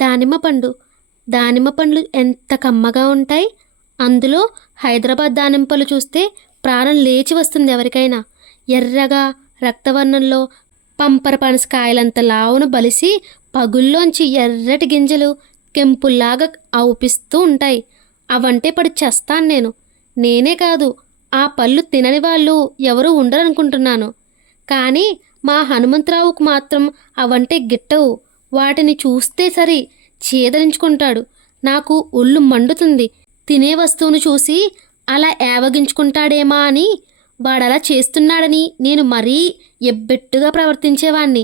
దానిమ్మ పండు. దానిమ్మ పండ్లు ఎంత కమ్మగా ఉంటాయి. అందులో హైదరాబాద్ దానిమ్మ పళ్ళు చూస్తే ప్రాణం లేచి వస్తుంది ఎవరికైనా. ఎర్రగా రక్తవర్ణంలో పంపర పనసకాయలంత లావున బలిసి పగుల్లోంచి ఎర్రటి గింజలు కెంపుల్లాగా అవుపిస్తూ ఉంటాయి. అవంటే పడి చేస్తాను నేను. నేనే కాదు, ఆ పళ్ళు తినని వాళ్ళు ఎవరూ ఉండరనుకుంటున్నాను. కానీ మా హనుమంతరావుకు మాత్రం అవంటే గిట్టవు. వాటిని చూస్తే సరి చీదరించుకుంటాడు. నాకు ఒళ్ళు మండుతుంది. తినే వస్తువును చూసి అలా ఏవగించుకుంటాడేమా అని. వాడలా చేస్తున్నాడని నేను మరీ ఎబ్బెట్టుగా ప్రవర్తించేవాణ్ణి.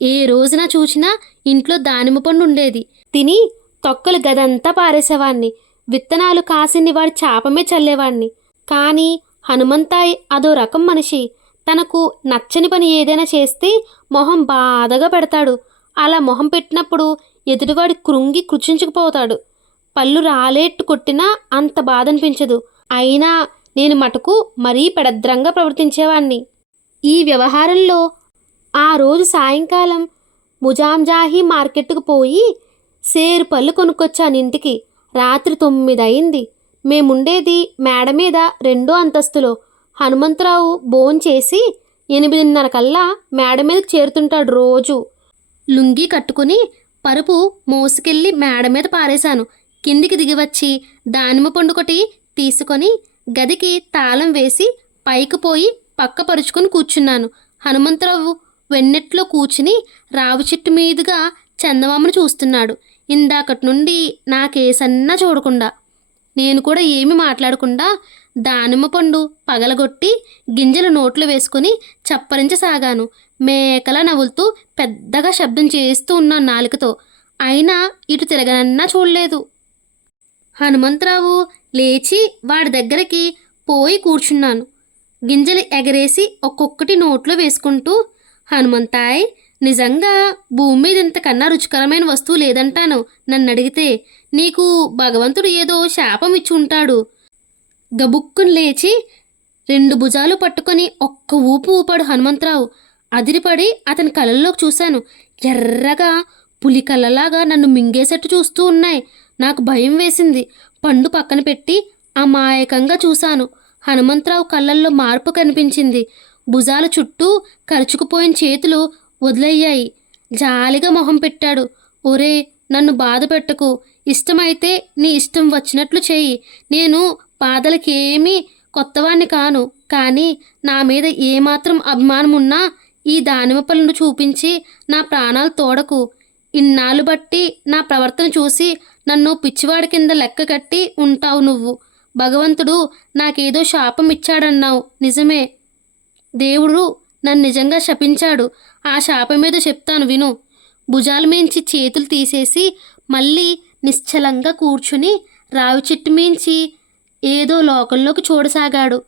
ఏ రోజున చూసినా ఇంట్లో దానిమ్మ పండు ఉండేది. తిని తొక్కలు గదంతా పారేసేవాణ్ణి. విత్తనాలు కాసిన్ని వాడి చాపమే చల్లేవాణ్ణి. కానీ హనుమంతాయ్ అదో రకం మనిషి. తనకు నచ్చని పని ఏదైనా చేస్తే మొహం బాధగా పెడతాడు. అలా మొహం పెట్టినప్పుడు ఎదుటివాడి కృంగి కృచించుకుపోతాడు. పళ్ళు రాలేట్టు కొట్టినా అంత బాధ అనిపించదు. అయినా నేను మటుకు మరీ పెడద్రంగా ప్రవర్తించేవాణ్ణి. ఈ వ్యవహారంలో ఆ రోజు సాయంకాలం ముజాంజాహీ మార్కెట్కు పోయి సేరు పళ్ళు కొనుక్కొచ్చాను ఇంటికి. రాత్రి 9 అయింది. మేముండేది మేడ మీద 2వ అంతస్తులో. హనుమంతరావు భోంచేసి 8:30 కల్లా మేడ మీదకి చేరుతుంటాడు రోజు. లుంగీ కట్టుకుని పరుపు మోసుకెళ్ళి మేడ మీద పారేశాను. కిందికి దిగివచ్చి దానిమ్మ పండు ఒకటి తీసుకొని గదికి తాళం వేసి పైకి పోయి పక్క పరుచుకొని కూర్చున్నాను. హనుమంతరావు వెన్నెట్లో కూర్చుని రావి చెట్టు మీదుగా చందమామను చూస్తున్నాడు. ఇందాకటి నుండి నాకేసన్నా చూడకుండా. నేను కూడా ఏమీ మాట్లాడకుండా దానిమ్మ పండు పగలగొట్టి గింజలు నోట్లో వేసుకుని చప్పరించసాగాను. మేకలా నవ్వులుతూ పెద్దగా శబ్దం చేస్తూ ఉన్నాను నాలుకతో. అయినా ఇటు తిరగనన్నా చూడలేదు. హనుమంతరావు లేచి వాడి దగ్గరికి పోయి కూర్చున్నాను. గింజలు ఎగరేసి ఒక్కొక్కటి నోట్లో వేసుకుంటూ, హనుమంతాయ్, నిజంగా భూమి మీద ఇంతకన్నా రుచికరమైన వస్తువు లేదంటాను. నన్ను అడిగితే నీకు భగవంతుడు ఏదో శాపం ఇచ్చి ఉంటాడు. గబుక్కుని లేచి 2 భుజాలు పట్టుకొని ఒక్క ఊపు ఊపాడు హనుమంతరావు. అదిరిపడి అతని కళ్ళల్లోకి చూశాను. ఎర్రగా పులి కళ్ళలాగా నన్ను మింగేసేట్టు చూస్తూ ఉన్నాయి. నాకు భయం వేసింది. పండు పక్కన పెట్టి అమాయకంగా చూశాను. హనుమంతరావు కళ్ళల్లో మార్పు కనిపించింది. భుజాల చుట్టూ కరుచుకుపోయిన చేతులు వదిలయ్యాయి. జాలిగా మొహం పెట్టాడు. ఒరే, నన్ను బాధ పెట్టకు. ఇష్టమైతే నీ ఇష్టం వచ్చినట్లు చేయి. నేను బాధలకేమీ కొత్తవాణ్ణి కాను. కానీ నా మీద ఏమాత్రం అభిమానం ఉన్నా ఈ దానిమ్మ పళ్ళను చూపించి నా ప్రాణాలు తోడకు. ఇన్నాళ్ళు బట్టి నా ప్రవర్తన చూసి నన్ను పిచ్చివాడి కింద లెక్క కట్టి ఉంటావు నువ్వు. భగవంతుడు నాకేదో శాపం ఇచ్చాడన్నావు, నిజమే. దేవుడు నన్ను నిజంగా శపించాడు. ఆ శాపం మీద చెప్తాను విను. భుజాల మించి చేతులు తీసేసి మళ్ళీ నిశ్చలంగా కూర్చుని రావి చెట్టు మించి ఏదో లోకంలోకి చూడసాగాడు.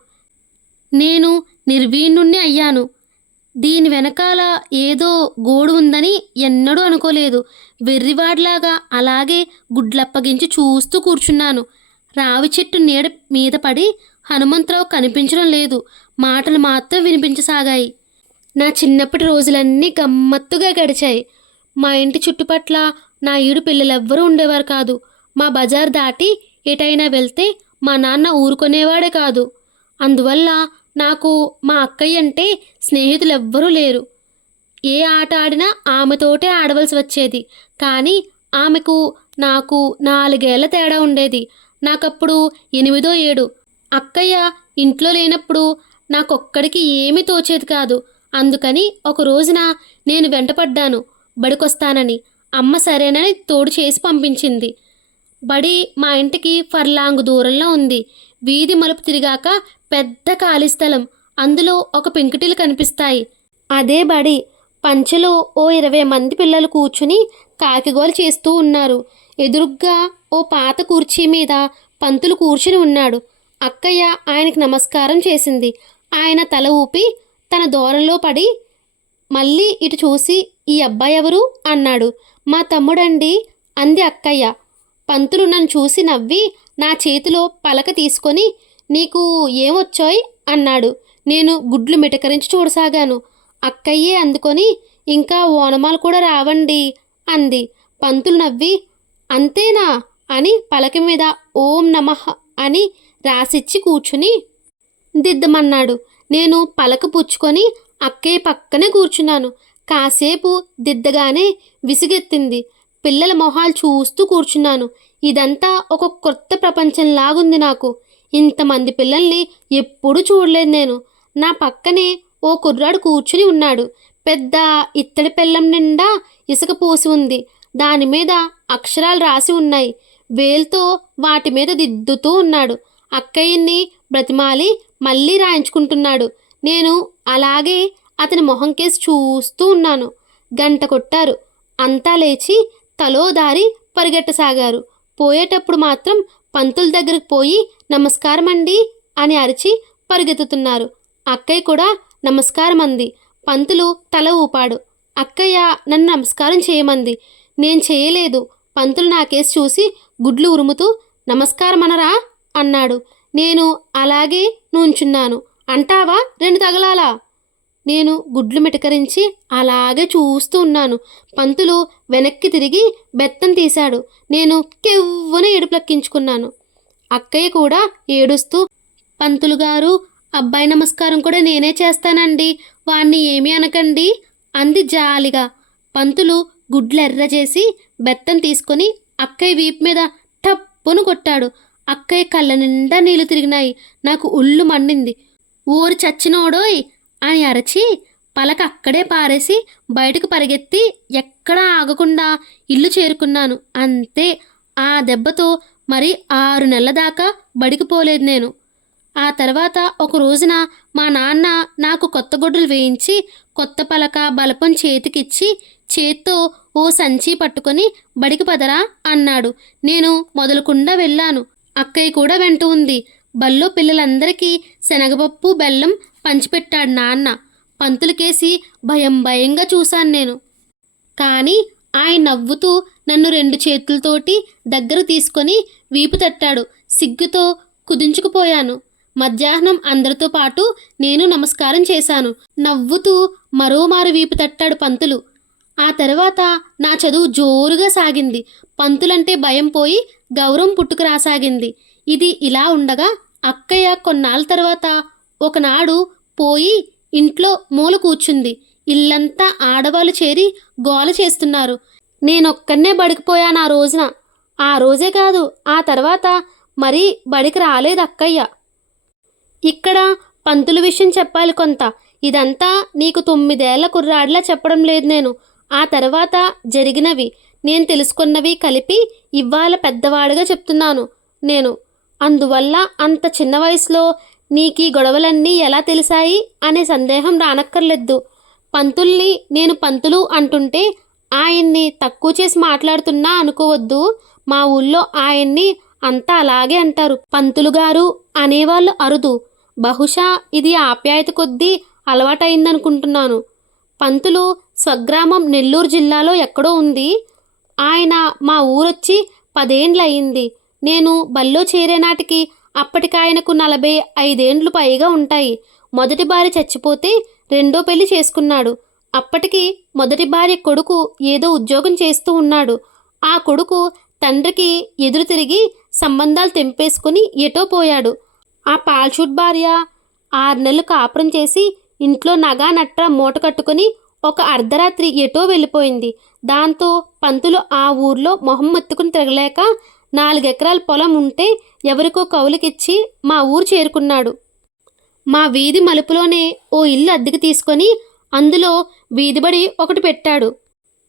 నేను నిర్వీణుణ్ణి అయ్యాను. దీని వెనకాల ఏదో గోడు ఉందని ఎన్నడూ అనుకోలేదు. వెర్రివాడ్లాగా అలాగే గుడ్లప్పగించి చూస్తూ కూర్చున్నాను. రావి చెట్టు నీడ మీద పడి హనుమంతరావు కనిపించడం లేదు. మాటలు మాత్రం వినిపించసాగాయి. నా చిన్నప్పటి రోజులన్నీ గమ్మత్తుగా గడిచాయి. మా ఇంటి చుట్టుపట్ల నా ఈడు పిల్లలెవ్వరూ ఉండేవారు కాదు. మా బజార్ దాటి ఎటైనా వెళ్తే మా నాన్న ఊరుకునేవాడే కాదు. అందువల్ల నాకు మా అక్కయ్య అంటే స్నేహితులెవ్వరూ లేరు. ఏ ఆట ఆడినా ఆమెతోటే ఆడవలసి వచ్చేది. కానీ ఆమెకు నాకు 4 ఏళ్ల తేడా ఉండేది. నాకప్పుడు 8 7. అక్కయ్య ఇంట్లో లేనప్పుడు నాకొక్కడికి ఏమీ తోచేది కాదు. అందుకని ఒక రోజున నేను వెంటపడ్డాను బడికొస్తానని. అమ్మ సరేనని తోడు చేసి పంపించింది. బడి మా ఇంటికి ఫర్లాంగు దూరంలో ఉంది. వీధి మలుపు తిరిగాక పెద్ద ఖాళీ స్థలం. అందులో ఒక పెంకుటిల్లు కనిపిస్తాయి. అదే బడి. పంచెలో ఓ 20 మంది పిల్లలు కూర్చుని కాకిగోలు చేస్తూ ఉన్నారు. ఎదురుగ్గా ఓ పాత కుర్చీ మీద పంతులు కూర్చుని ఉన్నాడు. అక్కయ్య ఆయనకి నమస్కారం చేసింది. ఆయన తల ఊపి తన దూరంలో పడి మళ్ళీ ఇటు చూసి, ఈ అబ్బాయి ఎవరు అన్నాడు. మా తమ్ముడండి అంది అక్కయ్య. పంతులు నన్ను చూసి నవ్వి నా చేతిలో పలక తీసుకొని, నీకు ఏమొచ్చాయ్ అన్నాడు. నేను గుడ్లు మిటకరించి చూడసాగాను. అక్కయ్యే అందుకొని, ఇంకా ఓనమాలు కూడా రావండి అంది. పంతులు నవ్వి, అంతేనా అని పలక మీద ఓం నమః అని రాసిచ్చి కూర్చుని దిద్దమన్నాడు. నేను పలక పుచ్చుకొని అక్కయ్య పక్కనే కూర్చున్నాను. కాసేపు దిద్దగానే విసిగెత్తింది. పిల్లల మొహాలు చూస్తూ కూర్చున్నాను. ఇదంతా ఒక కొత్త ప్రపంచంలాగుంది నాకు. ఇంతమంది పిల్లల్ని ఎప్పుడూ చూడలేదు నేను. నా పక్కనే ఓ కుర్రాడు కూర్చుని ఉన్నాడు. పెద్ద ఇత్తడి పెళ్ళం నిండా ఇసుక పోసి ఉంది. దాని మీద అక్షరాలు రాసి ఉన్నాయి. వేలుతో వాటి మీద దిద్దుతూ ఉన్నాడు. అక్కయ్యని బ్రతిమాలి మళ్ళీ రాయించుకుంటున్నాడు. నేను అలాగే అతని మొహం కేసి చూస్తూ ఉన్నాను. గంట కొట్టారు. అంతా లేచి తలో దారి పరిగెట్టసాగారు. పోయేటప్పుడు మాత్రం పంతుల దగ్గరికి పోయి నమస్కారం అండి అని అరిచి పరిగెత్తుతున్నారు. అక్కయ్య కూడా నమస్కారం అంది. పంతులు తల ఊపాడు. అక్కయ్య నన్ను నమస్కారం చేయమంది. నేను చేయలేదు. పంతులు నా కేసు చూసి గుడ్లు ఉరుముతూ నమస్కారం అనరా అన్నాడు. నేను అలాగే నుంచున్నాను. అంటావా 2 తగలాలా? నేను గుడ్లు మిటకరించి అలాగే చూస్తూ ఉన్నాను. పంతులు వెనక్కి తిరిగి బెత్తం తీశాడు. నేను కెవ్వున ఏడుపులెక్కించుకున్నాను. అక్కయ్య కూడా ఏడుస్తూ, పంతులు గారు, అబ్బాయి నమస్కారం కూడా నేనే చేస్తానండి, వాణ్ణి ఏమీ అనకండి అంది జాలిగా. పంతులు గుడ్లెర్ర చేసి బెత్తం తీసుకొని అక్కయ్య వీపు మీద టప్పును కొట్టాడు. అక్కయ్య కళ్ళ నిండా నీళ్లు తిరిగినాయి. నాకు ఒళ్ళు మండింది. ఊరి చచ్చినోడోయ్ అని అరచి పలక అక్కడే పారేసి బయటకు పరిగెత్తి ఎక్కడా ఆగకుండా ఇల్లు చేరుకున్నాను. అంతే. ఆ దెబ్బతో మరి 6 నెలల దాకా బడికి పోలేదు నేను. ఆ తర్వాత ఒక రోజున మా నాన్న నాకు కొత్త గుడ్డలు వేయించి కొత్త పలక బలపం చేతికిచ్చి చేత్తో ఓ సంచి పట్టుకొని బడికి పదరా అన్నాడు. నేను మొదలుకుండా వెళ్ళాను. అక్కయ్య కూడా వెంట ఉంది. బల్లో పిల్లలందరికీ శనగపప్పు బెల్లం పంచిపెట్టాడు నాన్న. పంతులకేసి భయంగా చూశాను నేను. కానీ ఆయన నవ్వుతూ నన్ను 2 చేతులతోటి దగ్గర తీసుకొని వీపు తట్టాడు. సిగ్గుతో కుదించుకుపోయాను. మధ్యాహ్నం అందరితో పాటు నేను నమస్కారం చేశాను. నవ్వుతూ మరోమారు వీపు తట్టాడు పంతులు. ఆ తర్వాత నా చదువు జోరుగా సాగింది. పంతులంటే భయం పోయి గౌరవం పుట్టుకురాసాగింది. ఇది ఇలా ఉండగా అక్కయ్య కొన్నాళ్ళ తర్వాత ఒకనాడు పోయి ఇంట్లో మూల కూర్చుంది. ఇల్లంతా ఆడవాళ్ళు చేరి గోల చేస్తున్నారు. నేనొక్కనే బడికిపోయాను ఆ రోజున. ఆ రోజే కాదు, ఆ తర్వాత మరీ బడికి రాలేదు అక్కయ్య. ఇక్కడ పంతుల విషయం చెప్పాలి కొంత. ఇదంతా నీకు 9 ఏళ్ల కుర్రాడిలా చెప్పడం లేదు నేను. ఆ తర్వాత జరిగినవి, నేను తెలుసుకున్నవి కలిపి ఇవాళ పెద్దవాడిగా చెప్తున్నాను నేను. అందువల్ల అంత చిన్న వయసులో నీకీ గొడవలన్నీ ఎలా తెలిసాయి అనే సందేహం రానక్కర్లేదు. పంతుల్ని నేను పంతులు అంటుంటే ఆయన్ని తక్కువ చేసి మాట్లాడుతున్నా అనుకోవద్దు. మా ఊళ్ళో ఆయన్ని అంతా అలాగే అంటారు. పంతులు గారు అనేవాళ్ళు అరుదు. బహుశా ఇది ఆప్యాయత కొద్దీ అలవాటైందనుకుంటున్నాను. పంతులు స్వగ్రామం నెల్లూరు జిల్లాలో ఎక్కడో ఉంది. ఆయన మా ఊరొచ్చి 10 ఏండ్లయింది. నేను బల్లో చేరే నాటికి అప్పటికాయనకు 45 ఏండ్లు పైగా ఉంటాయి. మొదటి భార్య చచ్చిపోతే రెండో పెళ్లి చేసుకున్నాడు. అప్పటికి మొదటి భార్య కొడుకు ఏదో ఉద్యోగం చేస్తూ ఉన్నాడు. ఆ కొడుకు తండ్రికి ఎదురు తిరిగి సంబంధాలు తెంపేసుకుని ఎటో పోయాడు. ఆ పాల్షూట్ భార్య 6 నెలలు కాపురం చేసి ఇంట్లో నగా నట్ట మూట కట్టుకుని ఒక అర్ధరాత్రి ఎటో వెళ్ళిపోయింది. దాంతో పంతులు ఆ ఊర్లో మొహం ఎత్తుకుని తిరగలేక 4 ఎకరాల పొలం ఉంటే ఎవరికో కౌలుకిచ్చి మా ఊరు చేరుకున్నాడు. మా వీధి మలుపులోనే ఓ ఇల్లు అద్దెకి తీసుకొని అందులో వీధిబడి ఒకటి పెట్టాడు.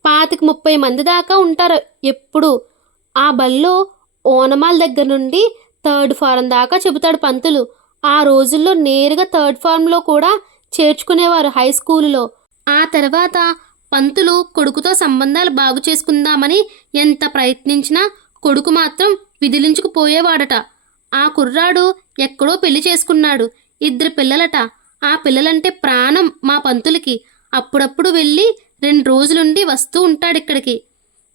25-30 మంది దాకా ఉంటారు ఎప్పుడు. ఆ బల్లో ఓనమాల దగ్గర నుండి 3rd ఫారం దాకా చెబుతాడు పంతులు. ఆ రోజుల్లో నేరుగా 3rd ఫారంలో కూడా చేర్చుకునేవారు హై స్కూలులో. ఆ తర్వాత పంతులు కొడుకుతో సంబంధాలు బాగు చేసుకుందామని ఎంత ప్రయత్నించినా కొడుకు మాత్రం విదిలించుకుపోయేవాడట. ఆ కుర్రాడు ఎక్కడో పెళ్లి చేసుకున్నాడు. 2 పిల్లలట. ఆ పిల్లలంటే ప్రాణం మా పంతులకి. అప్పుడప్పుడు వెళ్ళి 2 రోజులుండి వస్తూ ఉంటాడిక్కడికి.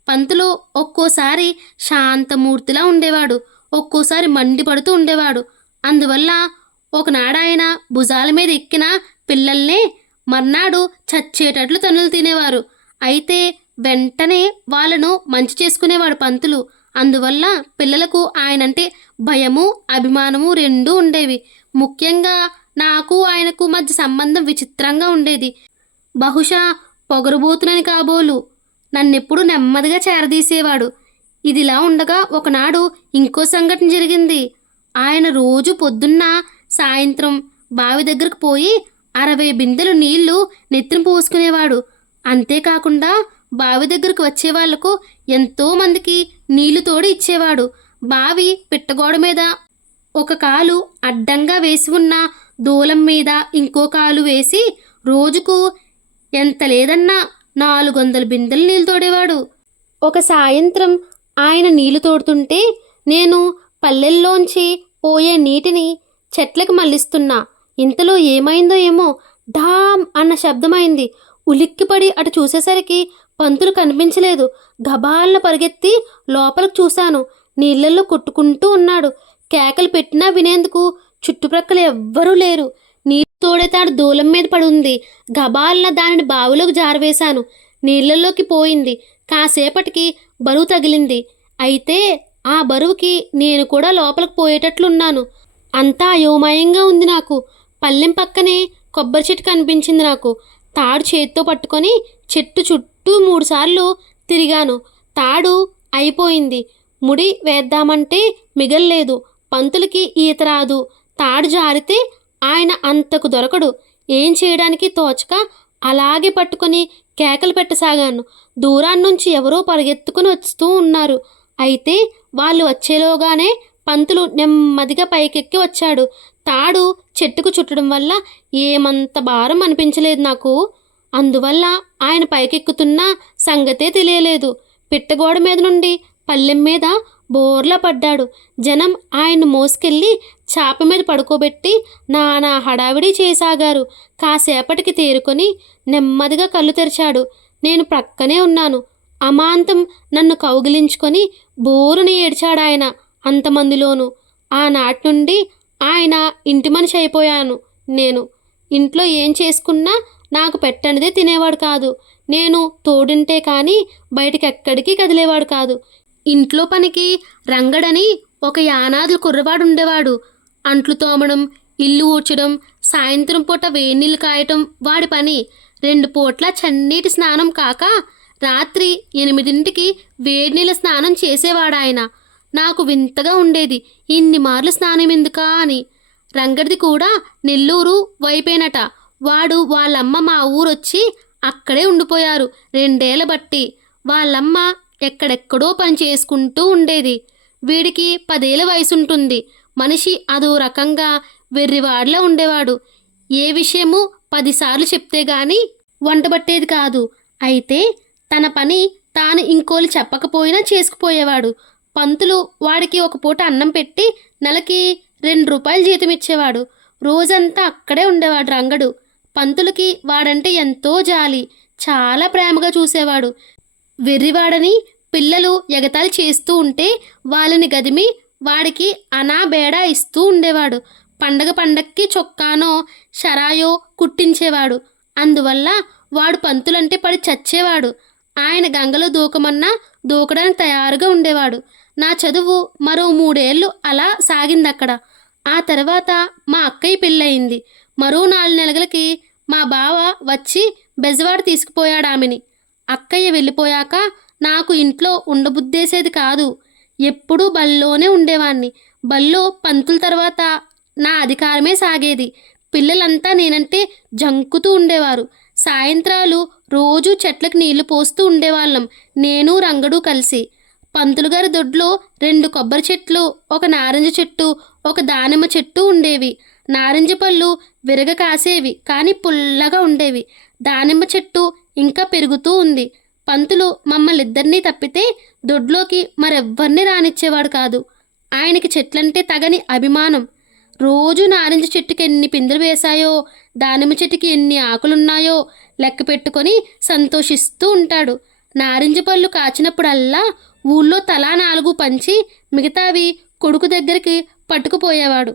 పంతులు ఒక్కోసారి శాంతమూర్తిలా ఉండేవాడు, ఒక్కోసారి మండిపడుతూ ఉండేవాడు. అందువల్ల ఒకనాడాయన భుజాల మీద ఎక్కిన పిల్లల్నే మర్నాడు చచ్చేటట్లు తన్నులు తినేవారు. అయితే వెంటనే వాళ్ళను మంచి చేసుకునేవాడు పంతులు. అందువల్ల పిల్లలకు ఆయనంటే భయము, అభిమానము రెండూ ఉండేవి. ముఖ్యంగా నాకు ఆయనకు మధ్య సంబంధం విచిత్రంగా ఉండేది. బహుశా పొగరుబోతునని కాబోలు నన్నెప్పుడు నెమ్మదిగా చేరదీసేవాడు. ఇదిలా ఉండగా ఒకనాడు ఇంకో సంఘటన జరిగింది. ఆయన రోజు పొద్దున్న సాయంత్రం బావి దగ్గరకు పోయి 60 బిందెలు నీళ్లు నెత్తిన పోసుకునేవాడు. అంతేకాకుండా బావి దగ్గరకు వచ్చే వాళ్లకు ఎంతోమందికి నీళ్లు తోడి ఇచ్చేవాడు. బావి పిట్టగోడ మీద ఒక కాలు అడ్డంగా వేసి ఉన్న దూలం మీద ఇంకో కాలు వేసి రోజుకు ఎంత లేదన్నా 400 బిందెలు నీళ్లు తోడేవాడు. ఒక సాయంత్రం ఆయన నీళ్లు తోడుతుంటే నేను పల్లెల్లోంచి పోయే నీటిని చెట్లకు మళ్లిస్తున్నా. ఇంతలో ఏమైందో ఏమో ఢామ్ అన్న శబ్దమైంది. ఉలిక్కిపడి అటు చూసేసరికి పంతులు కనిపించలేదు. గబాలను పరిగెత్తి లోపలికి చూశాను. నీళ్లలో కొట్టుకుంటూ ఉన్నాడు. కేకలు పెట్టినా వినేందుకు చుట్టుప్రక్కల ఎవ్వరూ లేరు. నీళ్లు తోడేతాడు దూలం మీద పడి ఉంది. గబాలన దానిని బావిలోకి జారవేశాను. నీళ్లలోకి పోయింది. కాసేపటికి బరువు తగిలింది. అయితే ఆ బరువుకి నేను కూడా లోపలికి పోయేటట్లున్నాను. అంతా అయోమయంగా ఉంది నాకు. పల్లెం పక్కనే కొబ్బరి చెట్టు కనిపించింది నాకు. తాడు చేత్తో పట్టుకొని చెట్టు చుట్టూ 3 సార్లు తిరిగాను. తాడు అయిపోయింది. ముడి వేద్దామంటే మిగల్లేదు. పంతులకి ఈత రాదు. తాడు జారితే ఆయన అంతకు దొరకడు. ఏం చేయడానికి తోచక అలాగే పట్టుకొని కేకలు పెట్టసాగాను. దూరాన్నుంచి ఎవరో పరిగెత్తుకుని వస్తూ ఉన్నారు. అయితే వాళ్ళు వచ్చేలోగానే పంతులు నెమ్మదిగా పైకెక్కి వచ్చాడు. తాడు చెట్టుకు చుట్టడం వల్ల ఏమంత భారం అనిపించలేదు నాకు. అందువల్ల ఆయన పైకెక్కుతున్న సంగతే తెలియలేదు. పిట్టగోడ మీద నుండి పల్లెం మీద బోర్లా పడ్డాడు. జనం ఆయన మోసుకెళ్ళి చాప మీద పడుకోబెట్టి నానా హడావిడి చేసాగారు. కాసేపటికి తేరుకొని నెమ్మదిగా కళ్ళు తెరిచాడు. నేను ప్రక్కనే ఉన్నాను. అమాంతం నన్ను కౌగిలించుకొని బోరుని ఏడ్చాడాయన. అంతమందిలోనూ ఆనాటి నుండి ఆయన ఇంటి మనిషి అయిపోయాను. నేను ఇంట్లో ఏం చేసుకున్నా నాకు పెట్టనిదే తినేవాడు కాదు. నేను తోడుంటే కానీ బయటకెక్కడికి కదిలేవాడు కాదు. ఇంట్లో పనికి రంగడని ఒక యానాదులు కుర్రవాడు ఉండేవాడు. అంట్లు తోమడం, ఇల్లు ఊడ్చడం, సాయంత్రం పూట వేడినీళ్ళు కాయటం వాడి పని. 2 పూట్ల చన్నీటి స్నానం కాక రాత్రి 8ంటికి వేడినీళ్ళ స్నానం చేసేవాడాయన. నాకు వింతగా ఉండేది. ఇన్ని మార్లు స్నానం ఎందుకా అని. రంగడిది కూడా నెల్లూరు వైపేనట. వాడు వాళ్ళమ్మ మా ఊరొచ్చి అక్కడే ఉండిపోయారు 2 ఏళ్ల బట్టి. వాళ్ళమ్మ ఎక్కడెక్కడో పని చేసుకుంటూ ఉండేది. వీడికి 10 ఏళ్ల వయసుంటుంది. మనిషి అదో రకంగా వెర్రివాడిలా ఉండేవాడు. ఏ విషయము 10 సార్లు చెప్తే గాని వంటబట్టేది కాదు. అయితే తన పని తాను ఇంకోలు చెప్పకపోయినా చేసుకుపోయేవాడు. పంతులు వాడికి ఒక పూట అన్నం పెట్టి నెలకి 2 రూపాయలు జీతం ఇచ్చేవాడు. రోజంతా అక్కడే ఉండేవాడు రంగడు. పంతులకి వాడంటే ఎంతో జాలి. చాలా ప్రేమగా చూసేవాడు. వెర్రివాడని పిల్లలు ఎగతాళి చేస్తూ ఉంటే వాళ్ళని గదిమి వాడికి అనా బేడా ఇస్తూ ఉండేవాడు. పండగకి చొక్కానో షరాయో కుట్టించేవాడు. అందువల్ల వాడు పంతులంటే పడి చచ్చేవాడు. ఆయన గంగలో దూకమన్నా దూకడానికి తయారుగా ఉండేవాడు. నా చదువు మరో 3 ఏళ్ళు అలా సాగిందక్కడ. ఆ తర్వాత మా అక్కయ్య పెళ్ళయింది. మరో 4 నెలలకి మా బావ వచ్చి బెజవాడ తీసుకుపోయాడు ఆమెని. అక్కయ్య వెళ్ళిపోయాక నాకు ఇంట్లో ఉండబుద్దేసేది కాదు. ఎప్పుడూ బళ్ళోనే ఉండేవాణ్ణి. బళ్ళో పంతుల తర్వాత నా అధికారమే సాగేది. పిల్లలంతా నేనంటే జంకుతూ ఉండేవారు. సాయంత్రాలు రోజూ చెట్లకు నీళ్లు పోస్తూ ఉండేవాళ్ళం, నేను రంగడు కలిసి. పంతులు గారి దొడ్లో 2 కొబ్బరి చెట్లు, ఒక నారింజ చెట్టు, ఒక దానిమ్మ చెట్టు ఉండేవి. నారింజ పళ్ళు విరగ కాసేవి, కానీ పుల్లగా ఉండేవి. దానిమ్మ చెట్టు ఇంకా పెరుగుతూ ఉంది. పంతులు మమ్మల్ని ఇద్దరినీ తప్పితే దొడ్లోకి మరెవ్వరిని రానిచ్చేవాడు కాదు. ఆయనకి చెట్లంటే తగని అభిమానం. రోజు నారింజ చెట్టుకి ఎన్ని పిందెలు వేశాయో, దానిమ్మ చెట్టుకి ఎన్ని ఆకులున్నాయో లెక్క పెట్టుకొని సంతోషిస్తూ ఉంటాడు. నారింజ పళ్ళు కాచినప్పుడల్లా ఊళ్ళో తలా 4 పంచి మిగతావి కొడుకు దగ్గరికి పట్టుకుపోయేవాడు.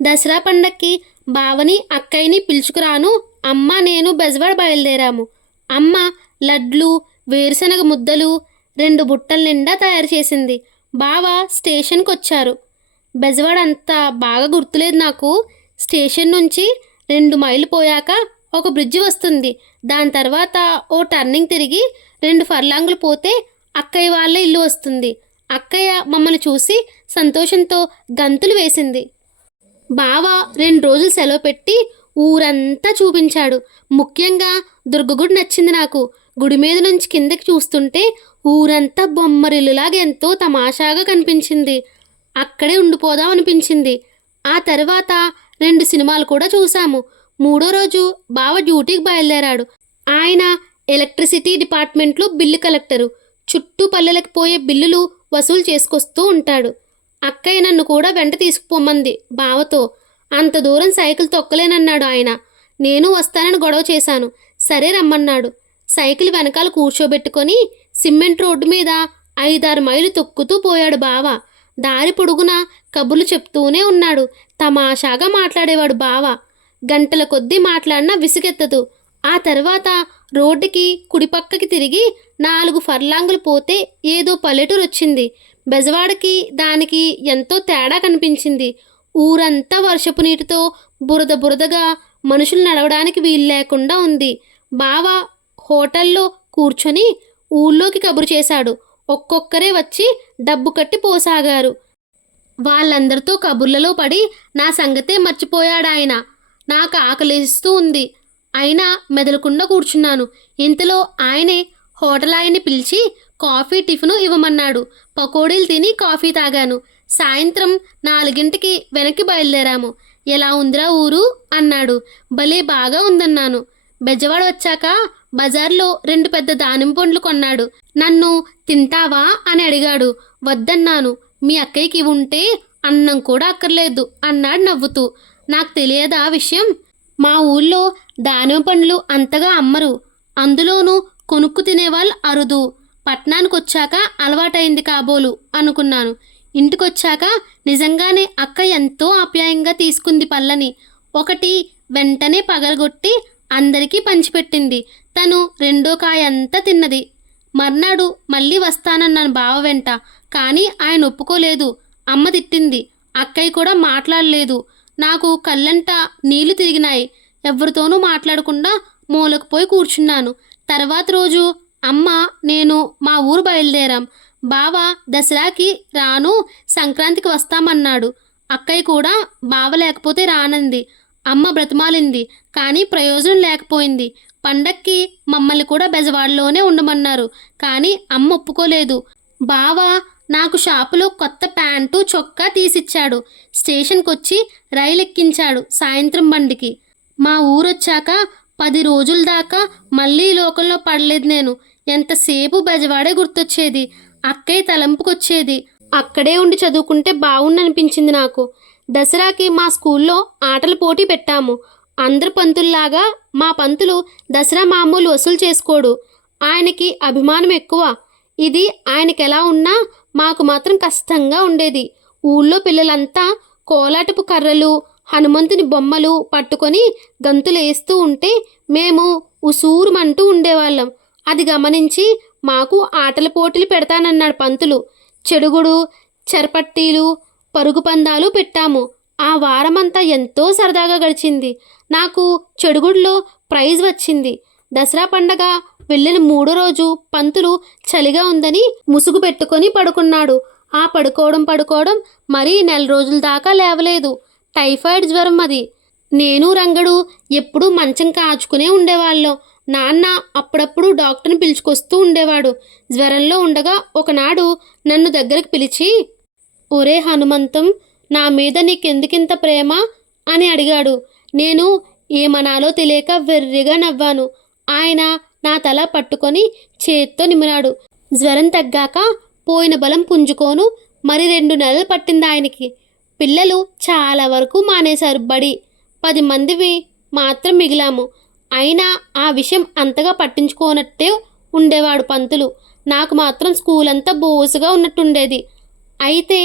దసరా పండక్కి బావని అక్కయ్యని పిలుచుకురాను అమ్మ నేను బెజవాడ బయలుదేరాము. అమ్మ లడ్లు వేరుశనగ ముద్దలు 2 బుట్టల నిండా తయారు చేసింది. బావ స్టేషన్కి వచ్చారు. బెజవాడ అంత బాగా గుర్తులేదు నాకు. స్టేషన్ నుంచి 2 మైళ్ళు పోయాక ఒక బ్రిడ్జి వస్తుంది. దాని తర్వాత ఓ టర్నింగ్ తిరిగి 2 ఫర్లాంగులు పోతే అక్కయ్య వాళ్ళ ఇల్లు వస్తుంది. అక్కయ్య మమ్మల్ని చూసి సంతోషంతో గంతులు వేసింది. బావ 2 రోజులు సెలవు పెట్టి ఊరంతా చూపించాడు. ముఖ్యంగా దుర్గగుడి నచ్చింది నాకు. గుడి మీద నుంచి కిందకి చూస్తుంటే ఊరంతా బొమ్మరిల్లులాగా ఎంతో తమాషాగా కనిపించింది. అక్కడే ఉండిపోదాం అనిపించింది. ఆ తర్వాత 2 సినిమాలు కూడా చూసాము. 3వ రోజు బావ డ్యూటీకి బయలుదేరాడు. ఆయన ఎలక్ట్రిసిటీ డిపార్ట్మెంట్లో బిల్లు కలెక్టరు. చుట్టూ పల్లెలకు పోయే బిల్లులు వసూలు చేసుకొస్తూ ఉంటాడు. అక్కయ్య నన్ను కూడా వెంట తీసుకుపోమంది బావతో. అంత దూరం సైకిల్ తొక్కలేనన్నాడు ఆయన. నేను వస్తానని గొడవ చేశాను. సరే రమ్మన్నాడు. సైకిల్ వెనకాల కూర్చోబెట్టుకొని సిమెంట్ రోడ్డు మీద 5-6 మైళ్ళు తొక్కుతూ పోయాడు బావ. దారి పొడుగునా కబుర్లు చెప్తూనే ఉన్నాడు. తమాషాగా మాట్లాడేవాడు బావ. గంటల కొద్దీ మాట్లాడినా విసుగెత్తదు. ఆ తర్వాత రోడ్డుకి కుడిపక్కకి తిరిగి 4 ఫర్లాంగులు పోతే ఏదో పల్లెటూరు వచ్చింది. బెజవాడకి దానికి ఎంతో తేడా కనిపించింది. ఊరంతా వర్షపు నీటితో బురద బురదగా మనుషులు నడవడానికి వీలు లేకుండా ఉంది. బావ హోటల్లో కూర్చొని ఊళ్ళోకి కబురు చేశాడు. ఒక్కొక్కరే వచ్చి డబ్బు కట్టి పోసాగారు. వాళ్ళందరితో కబుర్లలో పడి నా సంగతే మర్చిపోయాడాయన. నాకు ఆకలిస్తూ ఉంది. అయినా మెదలకుండా కూర్చున్నాను. ఇంతలో ఆయనే హోటల్ ఆయన్ని పిలిచి కాఫీ టిఫిను ఇవ్వమన్నాడు. పకోడీలు తిని కాఫీ తాగాను. సాయంత్రం 4ంటికి వెనక్కి బయలుదేరాము. ఎలా ఉందిరా ఊరు అన్నాడు. భలే బాగా ఉందన్నాను. బెజవాడ వచ్చాక బజార్లో 2 పెద్ద దానిమ్మ పండ్లు కొన్నాడు. నన్ను తింటావా అని అడిగాడు. వద్దన్నాను. మీ అక్కయ్యకి ఉంటే అన్నం కూడా అక్కర్లేదు అన్నాడు నవ్వుతూ. నాకు తెలియదా విషయం? మా ఊళ్ళో దానిమ్మ పండ్లు అంతగా అమ్మరు. అందులోనూ కొనుక్కు తినేవాళ్ళు అరుదు. పట్నానికి వచ్చాక అలవాటైంది కాబోలు అనుకున్నాను. ఇంటికొచ్చాక నిజంగానే అక్క ఎంతో ఆప్యాయంగా తీసుకుంది పళ్ళని. ఒకటి వెంటనే పగలగొట్టి అందరికీ పంచిపెట్టింది. తను 2వ కాయ అంతా తిన్నది. మర్నాడు మళ్ళీ వస్తానన్నాను బావ వెంట. కానీ ఆయన ఒప్పుకోలేదు. అమ్మ తిట్టింది. అక్కయ్య కూడా మాట్లాడలేదు. నాకు కళ్ళంట నీళ్లు తిరిగినాయి. ఎవరితోనూ మాట్లాడకుండా మూలకు పోయి కూర్చున్నాను. తర్వాత రోజు అమ్మ నేను మా ఊరు బయలుదేరాం. బావ దసరాకి రాను, సంక్రాంతికి వస్తామన్నాడు. అక్కయ్య కూడా బావ లేకపోతే రానంది. అమ్మ బ్రతిమాలింది. కానీ ప్రయోజనం లేకపోయింది. పండక్కి మమ్మల్ని కూడా బెజవాడలోనే ఉండమన్నారు. కానీ అమ్మ ఒప్పుకోలేదు. బావ నాకు షాపులో కొత్త ప్యాంటు చొక్కా తీసిచ్చాడు. స్టేషన్కి వచ్చి రైలు ఎక్కించాడు సాయంత్రం బండికి. మా ఊరొచ్చాక 10 రోజుల దాకా మళ్ళీ లోకంలో పడలేదు నేను. ఎంతసేపు బెజవాడే గుర్తొచ్చేది. అక్కయ్య తలంపుకొచ్చేది. అక్కడే ఉండి చదువుకుంటే బాగుండనిపించింది నాకు. దసరాకి మా స్కూల్లో ఆటల పోటీ పెట్టాము. అందరు పంతుల్లాగా మా పంతులు దసరా మామూలు వసూలు చేసుకోడు. ఆయనకి అభిమానం ఎక్కువ. ఇది ఆయనకి ఎలా ఉన్నా మాకు మాత్రం కష్టంగా ఉండేది. ఊళ్ళో పిల్లలంతా కోలాటపు కర్రలు, హనుమంతుని బొమ్మలు పట్టుకొని గంతులు వేస్తూ ఉంటే మేము ఉసూరుమంటూ ఉండేవాళ్ళం. అది గమనించి మాకు ఆటల పోటీలు పెడతానన్నాడు పంతులు. చెడుగుడు, చెరపట్టీలు, పరుగు పందాలు పెట్టాము. ఆ వారమంతా ఎంతో సరదాగా గడిచింది. నాకు చెడుగుడులో ప్రైజ్ వచ్చింది. దసరా పండగ వెళ్ళిన 3వ రోజు పంతులు చలిగా ఉందని ముసుగు పెట్టుకొని పడుకున్నాడు. ఆ పడుకోవడం మరీ 1 నెల రోజుల దాకా లేవలేదు. టైఫాయిడ్ జ్వరం అది. నేను రంగడు ఎప్పుడూ మంచం కాచుకునే ఉండేవాళ్ళం. నాన్న అప్పుడప్పుడు డాక్టర్ని పిలుచుకొస్తూ ఉండేవాడు. జ్వరంలో ఉండగా ఒకనాడు నన్ను దగ్గరికి పిలిచి, ఒరే హనుమంతం, నా మీద నీకెందుకింత ప్రేమ అని అడిగాడు. నేను ఏమనాలో తెలియక వెర్రిగా నవ్వాను. ఆయన నా తల పట్టుకొని చేత్తో నిమిరాడు. జ్వరం తగ్గాక పోయిన బలం పుంజుకోను మరి 2 నెలలు పట్టింది ఆయనకి. పిల్లలు చాలా వరకు మానేశారు బడి. 10 మందివి మాత్రం మిగిలాము. అయినా ఆ విషయం అంతగా పట్టించుకోనట్టే ఉండేవాడు పంతులు. నాకు మాత్రం స్కూల్ అంతా బోసుగా ఉన్నట్టుండేది. అయితే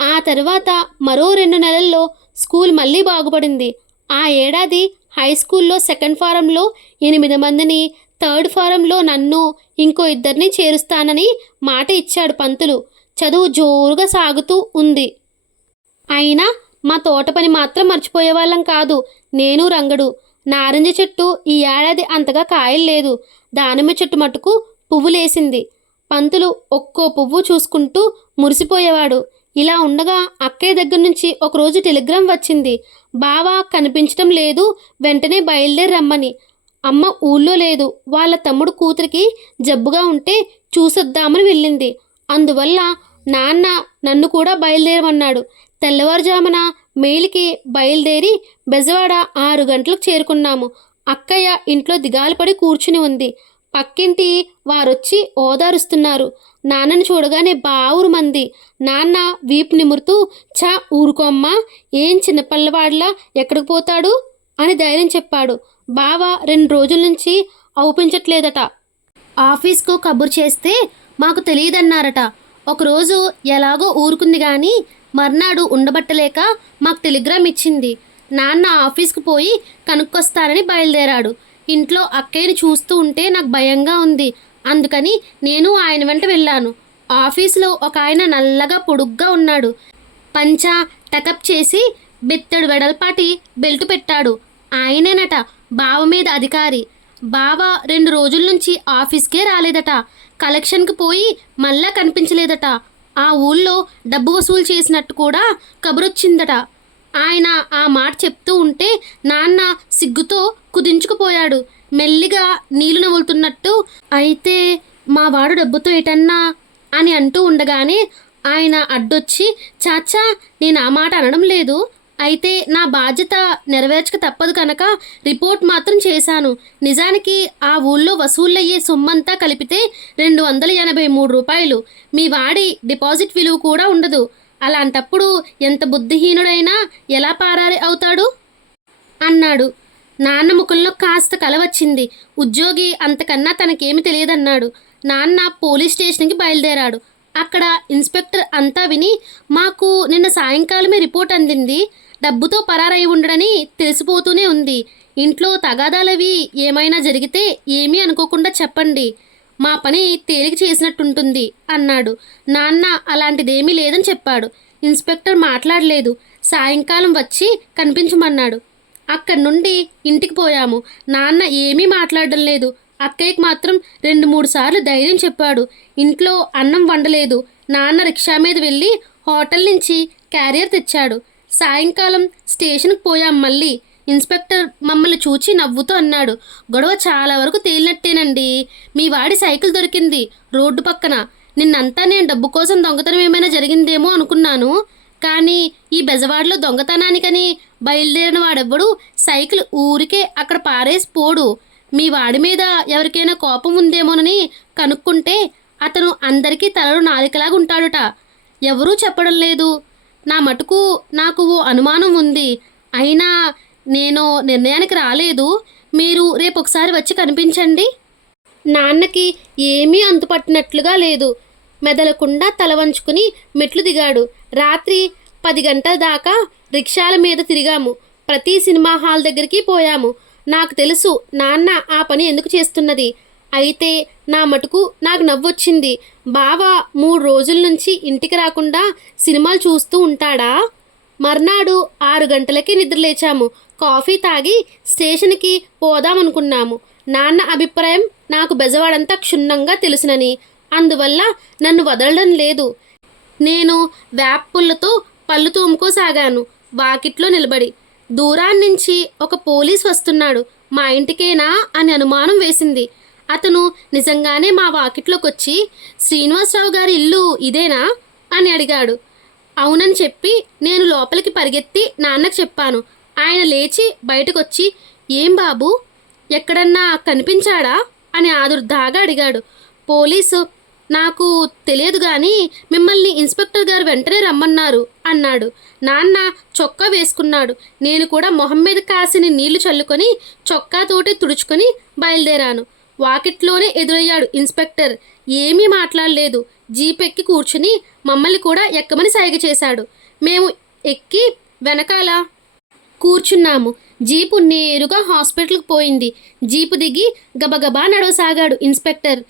ఆ తర్వాత మరో 2 నెలల్లో స్కూల్ మళ్ళీ బాగుపడింది. ఆ ఏడాది హై స్కూల్లో సెకండ్ ఫారంలో 8 మందిని, థర్డ్ ఫారంలో నన్ను, ఇంకో 2 చేరుస్తానని మాట ఇచ్చాడు పంతులు. చదువు జోరుగా సాగుతూ ఉంది. అయినా మా తోట పని మాత్రం మర్చిపోయేవాళ్ళం కాదు. నేను రంగడు. నారింజ చెట్టు ఈ ఏడాది అంతగా కాయలు లేదు. దానిమ్మ చెట్టు మటుకు పువ్వులేసింది. పంతులు ఒక్కో పువ్వు చూసుకుంటూ మురిసిపోయేవాడు. ఇలా ఉండగా అక్కయ్య దగ్గర నుంచి ఒకరోజు టెలిగ్రామ్ వచ్చింది. బావ కనిపించడం లేదు, వెంటనే బయలుదేరి రమ్మని. అమ్మ ఊళ్ళో లేదు. వాళ్ళ తమ్ముడు కూతురికి జబ్బుగా ఉంటే చూసొద్దామని వెళ్ళింది. అందువల్ల నాన్న నన్ను కూడా బయలుదేరమన్నాడు. తెల్లవారుజామున మేలికి బయలుదేరి బెజవాడ 6 గంటలకు చేరుకున్నాము. అక్కయ్య ఇంట్లో దిగాలుపడి కూర్చుని ఉంది. పక్కింటి వారొచ్చి ఓదారుస్తున్నారు. నాన్నని చూడగానే బావురు మంది. నాన్న వీపు నిమురుతూ, చా ఊరుకోమ్మా, ఏం చిన్నపిల్లవాడిలా ఎక్కడికి పోతాడు అని ధైర్యం చెప్పాడు. బావ 2 రోజుల నుంచి అవుపించట్లేదట. ఆఫీస్కు కబురు చేస్తే మాకు తెలియదన్నారట. ఒకరోజు ఎలాగో ఊరుకుంది కానీ మర్నాడు ఉండబట్టలేక మాకు టెలిగ్రామ్ ఇచ్చింది. నాన్న ఆఫీస్కు పోయి కనుక్కొస్తానని బయలుదేరాడు. ఇంట్లో అక్కయ్యని చూస్తూ ఉంటే నాకు భయంగా ఉంది. అందుకని నేను ఆయన వెంట వెళ్ళాను. ఆఫీసులో ఒక ఆయన నల్లగా పొడుగ్గా ఉన్నాడు. పంచా టకప్ చేసి బెత్తడు వెడల్పాటి బెల్ట్ పెట్టాడు. ఆయనేనట బావ మీద అధికారి. బావ 2 రోజుల నుంచి ఆఫీస్కే రాలేదట. కలెక్షన్కి పోయి మళ్ళా కనిపించలేదట. ఆ ఊళ్ళో డబ్బు వసూలు చేసినట్టు కూడా కబురొచ్చిందట. ఆయన ఆ మాట చెప్తూ ఉంటే నాన్న సిగ్గుతో కుదించుకుపోయాడు. మెల్లిగా నీళ్లు నవ్వులుతున్నట్టు, అయితే మా వాడు డబ్బుతో ఏటన్నా అని అంటూ ఉండగానే ఆయన అడ్డొచ్చి, చాచా నేను ఆ మాట అనడం లేదు. అయితే నా బాధ్యత నెరవేర్చక తప్పదు కనుక రిపోర్ట్ మాత్రం చేశాను. నిజానికి ఆ ఊళ్ళో వసూళ్ళయ్యే సొమ్మంతా కలిపితే 283 రూపాయలు. మీ వాడి డిపాజిట్ విలువ కూడా ఉండదు. అలాంటప్పుడు ఎంత బుద్ధిహీనుడైనా ఎలా పారారి అవుతాడు అన్నాడు. నాన్న ముఖంలో కాస్త కల వచ్చింది. ఉద్యోగి అంతకన్నా తనకేమి తెలియదన్నాడు. నాన్న పోలీస్ స్టేషన్కి బయలుదేరాడు. అక్కడ ఇన్స్పెక్టర్ అంతా విని, మాకు నిన్న సాయంకాలమే రిపోర్ట్ అందింది. డబ్బుతో పరారై ఉండడని తెలిసిపోతూనే ఉంది. ఇంట్లో తగాదాలవి ఏమైనా జరిగితే ఏమీ అనుకోకుండా చెప్పండి. మా పని తేలిక చేసినట్టుంటుంది అన్నాడు. నాన్న అలాంటిదేమీ లేదని చెప్పాడు. ఇన్స్పెక్టర్ మాట్లాడలేదు. సాయంకాలం వచ్చి కనిపించమన్నాడు. అక్కడి నుండి ఇంటికి పోయాము. నాన్న ఏమీ మాట్లాడడం లేదు. అక్కయ్యకి మాత్రం 2-3 సార్లు ధైర్యం చెప్పాడు. ఇంట్లో అన్నం వండలేదు. నాన్న రిక్షా మీద వెళ్ళి హోటల్ నుంచి క్యారియర్ తెచ్చాడు. సాయంకాలం స్టేషన్కి పోయాం మళ్ళీ. ఇన్స్పెక్టర్ మమ్మల్ని చూచి నవ్వుతూ అన్నాడు, గొడవ చాలా వరకు తేలినట్టేనండి. మీ వాడి సైకిల్ దొరికింది రోడ్డు పక్కన. నిన్నంతా నేను డబ్బు కోసం దొంగతనం ఏమైనా జరిగిందేమో అనుకున్నాను. కానీ ఈ బెజవాడలో దొంగతనానికని బయలుదేరిన వాడెవ్వడు సైకిల్ ఊరికే అక్కడ పారేసి పోడు. మీ వాడి మీద ఎవరికైనా కోపం ఉందేమోనని కనుక్కుంటే అతను అందరికీ తలలు నాలికలాగా ఉంటాడుట. ఎవరూ చెప్పడం లేదు. నా మటుకు నాకు ఓ అనుమానం ఉంది. అయినా నేను నిర్ణయానికి రాలేదు. మీరు రేపు ఒకసారి వచ్చి కనిపించండి. నాన్నకి ఏమీ అంతుపట్టినట్లుగా లేదు. మెదలకుండా తల వంచుకుని మెట్లు దిగాడు. రాత్రి 10 గంటల దాకా రిక్షాల మీద తిరిగాము. ప్రతి సినిమా హాల్ దగ్గరికి పోయాము. నాకు తెలుసు నాన్న ఆ పని ఎందుకు చేస్తున్నది. అయితే నా మటుకు నాకు నవ్వొచ్చింది. బావ 3 రోజుల నుంచి ఇంటికి రాకుండా సినిమాలు చూస్తూ ఉంటాడా? మర్నాడు 6 గంటలకి నిద్రలేచాము. కాఫీ తాగి స్టేషన్కి పోదామనుకున్నాము. నాన్న అభిప్రాయం నాకు బెజవాడంతా క్షుణ్ణంగా తెలుసునని, అందువల్ల నన్ను వదలడం లేదు. నేను వేపుల్లతో పళ్ళు తోముకోసాగాను. వాకిట్లో నిలబడి దూరాన్నించి ఒక పోలీస్ వస్తున్నాడు. మా ఇంటికేనా అని అనుమానం వేసింది. అతను నిజంగానే మా వాకిట్లోకి వచ్చి, శ్రీనివాసరావు గారి ఇల్లు ఇదేనా అని అడిగాడు. అవునని చెప్పి నేను లోపలికి పరిగెత్తి నాన్నకు చెప్పాను. ఆయన లేచి బయటకొచ్చి, ఏం బాబు ఎక్కడన్నా కనిపించాడా అని ఆదుర్దాగా అడిగాడు. పోలీసు, నాకు తెలియదు కానీ మిమ్మల్ని ఇన్స్పెక్టర్ గారు వెంటనే రమ్మన్నారు అన్నాడు. నాన్న చొక్కా వేసుకున్నాడు. నేను కూడా మొహం మీద కాసిన నీళ్లు చల్లుకొని చొక్కాతోటి తుడుచుకొని బయలుదేరాను. వాకిట్లోనే ఎదురయ్యాడు ఇన్స్పెక్టర్. ఏమీ మాట్లాడలేదు. జీప్ ఎక్కి కూర్చుని మమ్మల్ని కూడా ఎక్కమని సైగ చేశాడు. మేము ఎక్కి వెనకాల కూర్చున్నాము. జీపు నేరుగా హాస్పిటల్కి పోయింది. జీపు దిగి గబగబా నడవసాగాడు ఇన్స్పెక్టర్.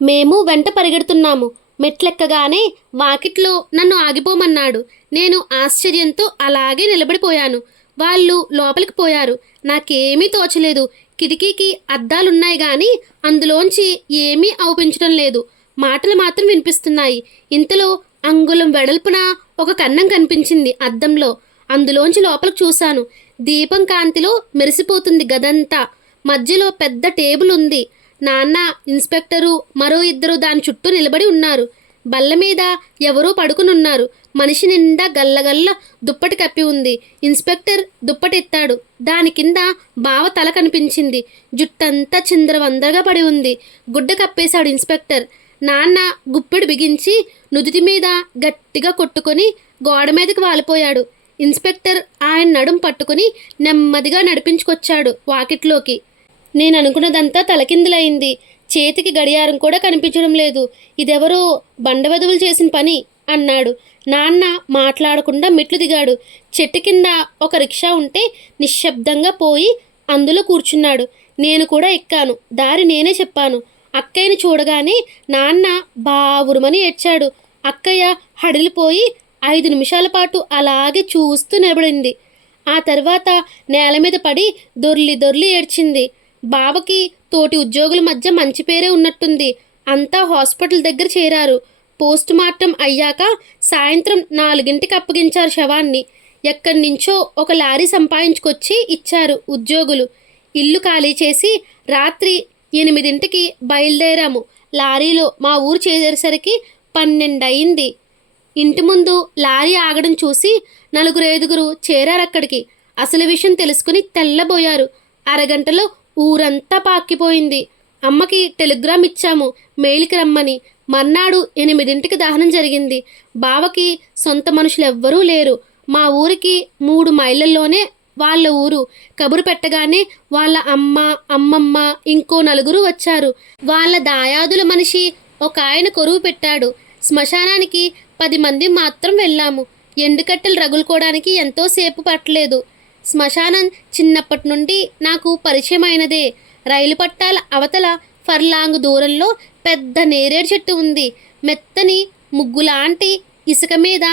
మేము వెంట పరిగెడుతున్నాము. మెట్లెక్కగానే వాకిట్లో నన్ను ఆగిపోమన్నాడు. నేను ఆశ్చర్యంతో అలాగే నిలబడిపోయాను. వాళ్ళు లోపలికి పోయారు. నాకేమీ తోచలేదు. కిటికీకి అద్దాలున్నాయి కానీ అందులోంచి ఏమీ అవుపించడం లేదు. మాటలు మాత్రం వినిపిస్తున్నాయి. ఇంతలో అంగుళం వెడల్పున ఒక కన్నం కనిపించింది అద్దంలో. అందులోంచి లోపలికి చూశాను. దీపం కాంతిలో మెరిసిపోతుంది గదంతా. మధ్యలో పెద్ద టేబుల్ ఉంది. నాన్న, ఇన్స్పెక్టరు, మరో ఇద్దరు దాని చుట్టూ నిలబడి ఉన్నారు. బల్ల మీద ఎవరో పడుకునున్నారు. మనిషి నిండా గల్లగల్ల దుప్పటి కప్పి ఉంది. ఇన్స్పెక్టర్ దుప్పటెత్తాడు. దాని కింద బావ తల కనిపించింది. జుట్టంతా చిందరవందరగా పడి ఉంది. గుడ్డ కప్పేశాడు ఇన్స్పెక్టర్. నాన్న గుప్పెడు బిగించి నుదుటి మీద గట్టిగా కొట్టుకొని గోడ మీదకి వాలిపోయాడు. ఇన్స్పెక్టర్ ఆయన నడుం పట్టుకుని నెమ్మదిగా నడిపించుకొచ్చాడు వాకిట్లోకి. నేను అనుకున్నదంతా తలకిందులైంది. చేతికి గడియారం కూడా కనిపించడం లేదు. ఇదెవరో బండవధువులు చేసిన పని అన్నాడు. నాన్న మాట్లాడకుండా మెట్లు దిగాడు. చెట్టు కింద ఒక రిక్షా ఉంటే నిశ్శబ్దంగా పోయి అందులో కూర్చున్నాడు. నేను కూడా ఎక్కాను. దారి నేనే చెప్పాను. అక్కయ్యని చూడగానే నాన్న బావురుమని ఏడ్చాడు. అక్కయ్య హడిలిపోయి 5 నిమిషాల పాటు అలాగే చూస్తూ నిలబడింది. ఆ తర్వాత నేల మీద పడి దొర్లి దొర్లి ఏడ్చింది. బావకి తోటి ఉద్యోగుల మధ్య మంచి పేరే ఉన్నట్టుంది. అంతా హాస్పిటల్ దగ్గర చేరారు. పోస్ట్ మార్టం అయ్యాక సాయంత్రం 4ంటికి అప్పగించారు శవాన్ని. ఎక్కడి నుంచో ఒక లారీ సంపాదించుకొచ్చి ఇచ్చారు ఉద్యోగులు. ఇల్లు ఖాళీ చేసి రాత్రి 8ంటికి బయలుదేరాము. లారీలో మా ఊరు చేరేసరికి 12 అయింది. ఇంటి ముందు లారీ ఆగడం చూసి 4-5 చేరారక్కడికి. అసలు విషయం తెలుసుకుని తెల్లబోయారు. అరగంటలో ఊరంతా పాక్కిపోయింది. అమ్మకి టెలిగ్రామ్ ఇచ్చాము మెయిల్కి రమ్మని. మర్నాడు 8ంటికి దహనం జరిగింది. బావకి సొంత మనుషులెవ్వరూ లేరు. మా ఊరికి 3 మైళ్ళల్లోనే వాళ్ళ ఊరు. కబురు పెట్టగానే వాళ్ళ అమ్మ, అమ్మమ్మ, ఇంకో 4 వచ్చారు. వాళ్ళ దాయాదుల మనిషి ఒక ఆయన కొరువు పెట్టాడు. శ్మశానానికి 10 మంది మాత్రం వెళ్ళాము. ఎండుకట్టెలు రగులుకోవడానికి ఎంతోసేపు పట్టలేదు. శ్మశానం చిన్నప్పటి నుండి నాకు పరిచయమైనదే. రైలు పట్టాల అవతల ఫర్లాంగ్ దూరంలో పెద్ద నేరేడు చెట్టు ఉంది. మెత్తని ముగ్గులాంటి ఇసుక మీద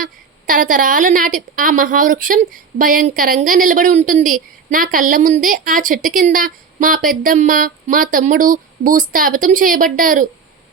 తరతరాల నాటి ఆ మహావృక్షం భయంకరంగా నిలబడి ఉంటుంది. నా కళ్ళ ముందే ఆ చెట్టు కింద మా పెద్దమ్మ, మా తమ్ముడు భూస్థాపితం చేయబడ్డారు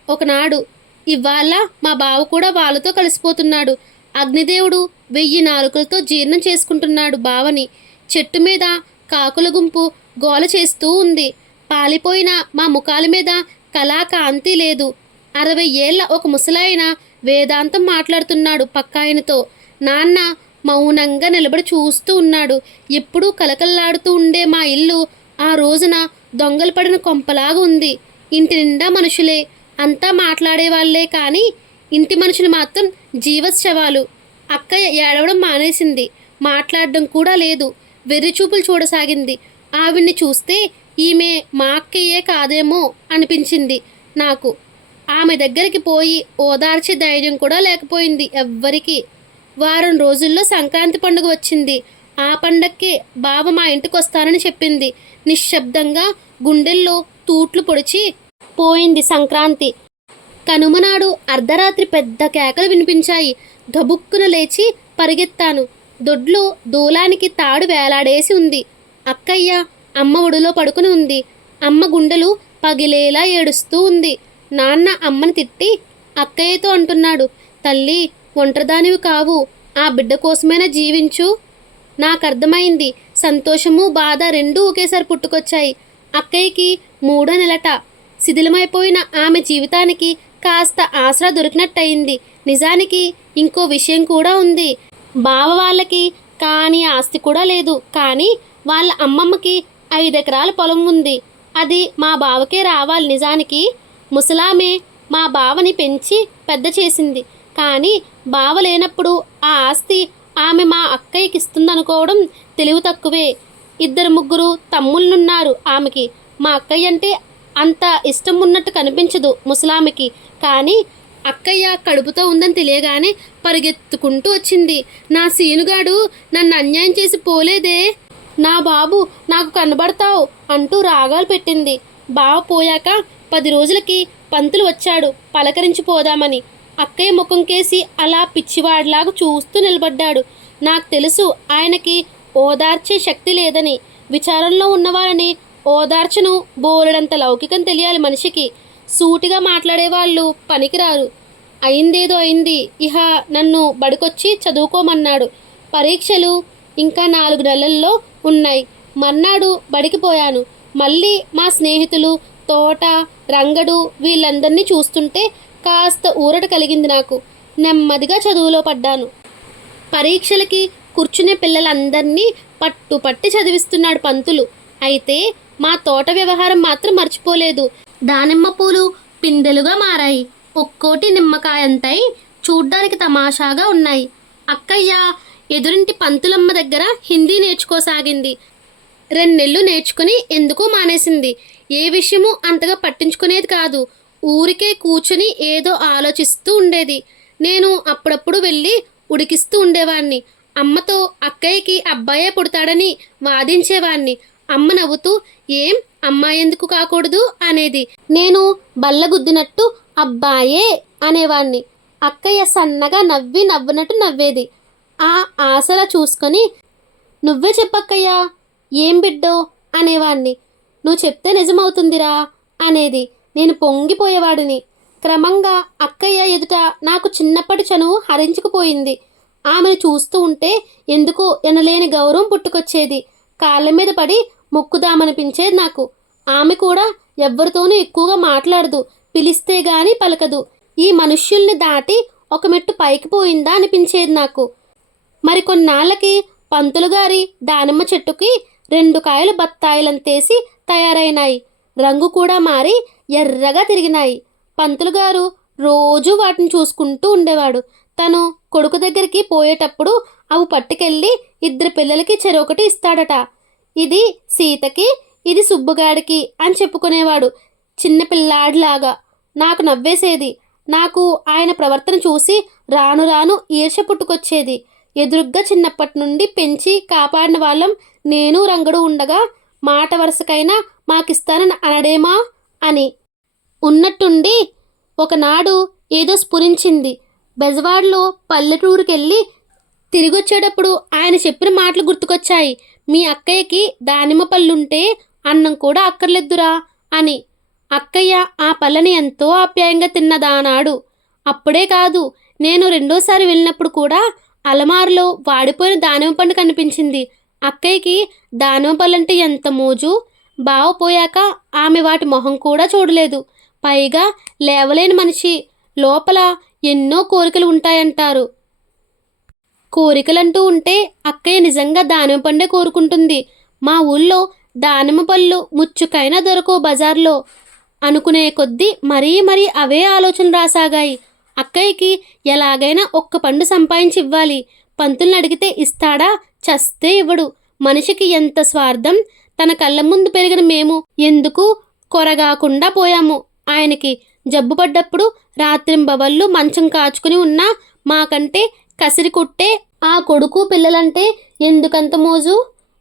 ఒకనాడు. ఇవాళ మా బావ కూడా వాళ్ళతో కలిసిపోతున్నాడు. అగ్నిదేవుడు 1000 నాలుకలతో జీర్ణం చేసుకుంటున్నాడు బావని. చెట్టు మీద కాకుల గుంపు గోల చేస్తూ ఉంది. పాలిపోయిన మా ముఖాల మీద కళాకాంతి లేదు. 60 ఏళ్ల ఒక ముసలాయన వేదాంతం మాట్లాడుతున్నాడు పక్కాయనతో. నాన్న మౌనంగా నిలబడి చూస్తూ ఉన్నాడు. ఎప్పుడూ కలకల్లాడుతూ ఉండే మా ఇల్లు ఆ రోజున దొంగలు పడిన కొంపలాగా ఉంది. ఇంటి నిండా మనుషులే, అంతా మాట్లాడేవాళ్లే, కానీ ఇంటి మనుషులు మాత్రం జీవశవాలు. అక్కయ్య ఏడవడం మానేసింది. మాట్లాడడం కూడా లేదు. వెర్రిచూపులు చూడసాగింది. ఆవిడ్ని చూస్తే ఈమె మా అక్కయ్యే కాదేమో అనిపించింది నాకు. ఆమె దగ్గరికి పోయి ఓదార్చే ధైర్యం కూడా లేకపోయింది ఎవ్వరికి. వారం రోజుల్లో సంక్రాంతి పండుగ వచ్చింది. ఆ పండక్కి బావ మా ఇంటికి వస్తానని చెప్పింది. నిశ్శబ్దంగా గుండెల్లో తూట్లు పొడిచి పోయింది సంక్రాంతి. కనుమనాడు అర్ధరాత్రి పెద్ద కేకలు వినిపించాయి. గబుక్కున లేచి పరిగెత్తాను. దొడ్లో దూలానికి తాడు వేలాడేసి ఉంది. అక్కయ్య అమ్మ ఒడిలో పడుకుని ఉంది. అమ్మ గుండెలు పగిలేలా ఏడుస్తూ ఉంది. నాన్న అమ్మని తిట్టి అక్కయ్యతో అంటున్నాడు, తల్లి ఒంటరిదానివి కావు, ఆ బిడ్డ కోసమైనా జీవించు. నాకర్థమైంది. సంతోషము బాధ రెండూ ఒకేసారి పుట్టుకొచ్చాయి. అక్కయ్యకి 3వ నెలట. శిథిలమైపోయిన ఆమె జీవితానికి కాస్త ఆసరా దొరికినట్టయింది. నిజానికి ఇంకో విషయం కూడా ఉంది. బావ వాళ్ళకి కాని ఆస్తి కూడా లేదు. కానీ వాళ్ళ అమ్మమ్మకి 5 ఎకరాల పొలం ఉంది. అది మా బావకే రావాలి. నిజానికి ముసలామే మా బావని పెంచి పెద్ద చేసింది. కానీ బావ లేనప్పుడు ఆ ఆస్తి ఆమె మా అక్కయ్యకి ఇస్తుందనుకోవడం తెలివి తక్కువే. 2-3 తమ్ముళ్ళున్నారు ఆమెకి. మా అక్కయ్య అంటే అంత ఇష్టం ఉన్నట్టు కనిపించదు ముసలామెకి. కానీ అక్కయ్య కడుపుతో ఉందని తెలియగానే పరిగెత్తుకుంటూ వచ్చింది. నా సీనుగాడు నన్ను అన్యాయం చేసి పోలేదే. నా బాబు నాకు కనబడతావు అంటూ రాగాలు పెట్టింది. బావ పోయాక 10 రోజులకి పంతులు వచ్చాడు పలకరించిపోదామని. అక్కయ్య ముఖం కేసి అలా పిచ్చివాడిలాగా చూస్తూ నిలబడ్డాడు. నాకు తెలుసు ఆయనకి ఓదార్చే శక్తి లేదని. విచారంలో ఉన్నవారిని ఓదార్చను బోలెడంత లౌకికం తెలియాలి మనిషికి. సూటిగా మాట్లాడేవాళ్ళు పనికిరారు. అయిందేదో అయింది, ఇహ నన్ను బడికొచ్చి చదువుకోమన్నాడు. పరీక్షలు ఇంకా 4 నెలల్లో ఉన్నాయి. మర్నాడు బడికి పోయాను. మళ్ళీ మా స్నేహితులు తోట, రంగడు వీళ్ళందరినీ చూస్తుంటే కాస్త ఊరట కలిగింది నాకు. నెమ్మదిగా చదువులో పడ్డాను. పరీక్షలకి కూర్చునే పిల్లలందరినీ పట్టుపట్టి చదివిస్తున్నాడు పంతులు. అయితే మా తోట వ్యవహారం మాత్రం మర్చిపోలేదు. దానిమ్మ పూలు పిందెలుగా మారాయి. ఒక్కోటి నిమ్మకాయంతై చూడ్డానికి తమాషాగా ఉన్నాయి. అక్కయ్య ఎదురింటి పంతులమ్మ దగ్గర హిందీ నేర్చుకోసాగింది. 2 నెలలు నేర్చుకుని ఎందుకో మానేసింది. ఏ విషయమూ అంతగా పట్టించుకునేది కాదు. ఊరికే కూర్చుని ఏదో ఆలోచిస్తూ ఉండేది. నేను అప్పుడప్పుడు వెళ్ళి ఉడికిస్తూ ఉండేవాణ్ణి. అమ్మతో అక్కయ్యకి అబ్బాయే పుడతాడని వాదించేవాణ్ణి. అమ్మ నవ్వుతూ ఏం అమ్మాయి ఎందుకు కాకూడదు అనేది. నేను బల్లగుద్దినట్టు అబ్బాయే అనేవాణ్ణి. అక్కయ్య సన్నగా నవ్వునట్టు నవ్వేది. ఆ ఆసరా చూసుకొని నువ్వే చెప్పక్కయ్యా ఏం బిడ్డో అనేవాణ్ణి. నువ్వు చెప్తే నిజమవుతుందిరా అనేది. నేను పొంగిపోయేవాడిని. క్రమంగా అక్కయ్య ఎదుట నాకు చిన్నప్పటి చనువు హరించుకుపోయింది. ఆమెను చూస్తూ ఉంటే ఎందుకో ఎనలేని గౌరవం పుట్టుకొచ్చేది. కాళ్ళ మీద పడి మొక్కుదామనిపించేది నాకు. ఆమె కూడా ఎవ్వరితోనూ ఎక్కువగా మాట్లాడదు, పిలిస్తే గాని పలకదు. ఈ మనుష్యుల్ని దాటి ఒక మెట్టు పైకి పోయిందా అనిపించేది నాకు. మరికొన్నాళ్ళకి పంతులు గారి దానిమ్మ చెట్టుకి 2 కాయలు బత్తాయిలంతేసి తయారైనాయి. రంగు కూడా మారి ఎర్రగా తిరిగినాయి. పంతులు గారు రోజూ వాటిని చూసుకుంటూ ఉండేవాడు. తను కొడుకు దగ్గరికి పోయేటప్పుడు అవి పట్టుకెళ్ళి 2 పిల్లలకి చెరొకటి ఇస్తాడట. ఇది సీతకి, ఇది సుబ్బుగాడికి అని చెప్పుకునేవాడు చిన్నపిల్లాడిలాగా. నాకు నవ్వేసేది. నాకు ఆయన ప్రవర్తన చూసి రాను రాను ఈర్ష్య పుట్టుకొచ్చేది. ఎదురుగ్గా చిన్నప్పటి నుండి పెంచి కాపాడిన వాళ్ళం నేను రంగడు ఉండగా మాట వరుసకైనా మాకిస్తానని అనడేమా అని. ఉన్నట్టుండి ఒకనాడు ఏదో స్ఫురించింది. బెజవాడలో పల్లెటూరుకెళ్ళి తిరిగొచ్చేటప్పుడు ఆయన చెప్పిన మాటలు గుర్తుకొచ్చాయి. మీ అక్కయ్యకి దానిమ్మ పళ్ళుంటే అన్నం కూడా అక్కర్లేద్దురా అని. అక్కయ్య ఆ పళ్ళని ఎంతో ఆప్యాయంగా తిన్నదానాడు. అప్పుడే కాదు, నేను 2వ సారి వెళ్ళినప్పుడు కూడా అలమారులో వాడిపోయిన దానిమ్మ పండు కనిపించింది. అక్కయ్యకి దానిమ్మ పళ్ళంటే ఎంత మోజు. బావ పోయాక ఆమె వాటి మొహం కూడా చూడలేదు. పైగా లేవలేని మనిషి. లోపల ఎన్నో కోరికలు ఉంటాయంటారు. కోరికలంటూ ఉంటే అక్కయ్య నిజంగా దానిమ్మ పండే కోరుకుంటుంది. మా ఊళ్ళో దానిమ్మ పళ్ళు ముచ్చుకైనా దొరకవు బజార్లో అనుకునే కొద్దీ మరీ అవే ఆలోచనలు రాసాగాయి. అక్కయ్యకి ఎలాగైనా 1 పండు సంపాదించి ఇవ్వాలి. పంతుల్ని అడిగితే ఇస్తాడా? చస్తే ఇవ్వడు. మనిషికి ఎంత స్వార్థం. తన కళ్ళ ముందు పెరిగిన మేము ఎందుకు కొరగాకుండా పోయాము. ఆయనకి జబ్బు పడ్డప్పుడు రాత్రింబవళ్ళు మంచం కాచుకుని ఉన్నా మాకంటే కసిరి కొట్టే ఆ కొడుకు పిల్లలంటే ఎందుకంత మోజు.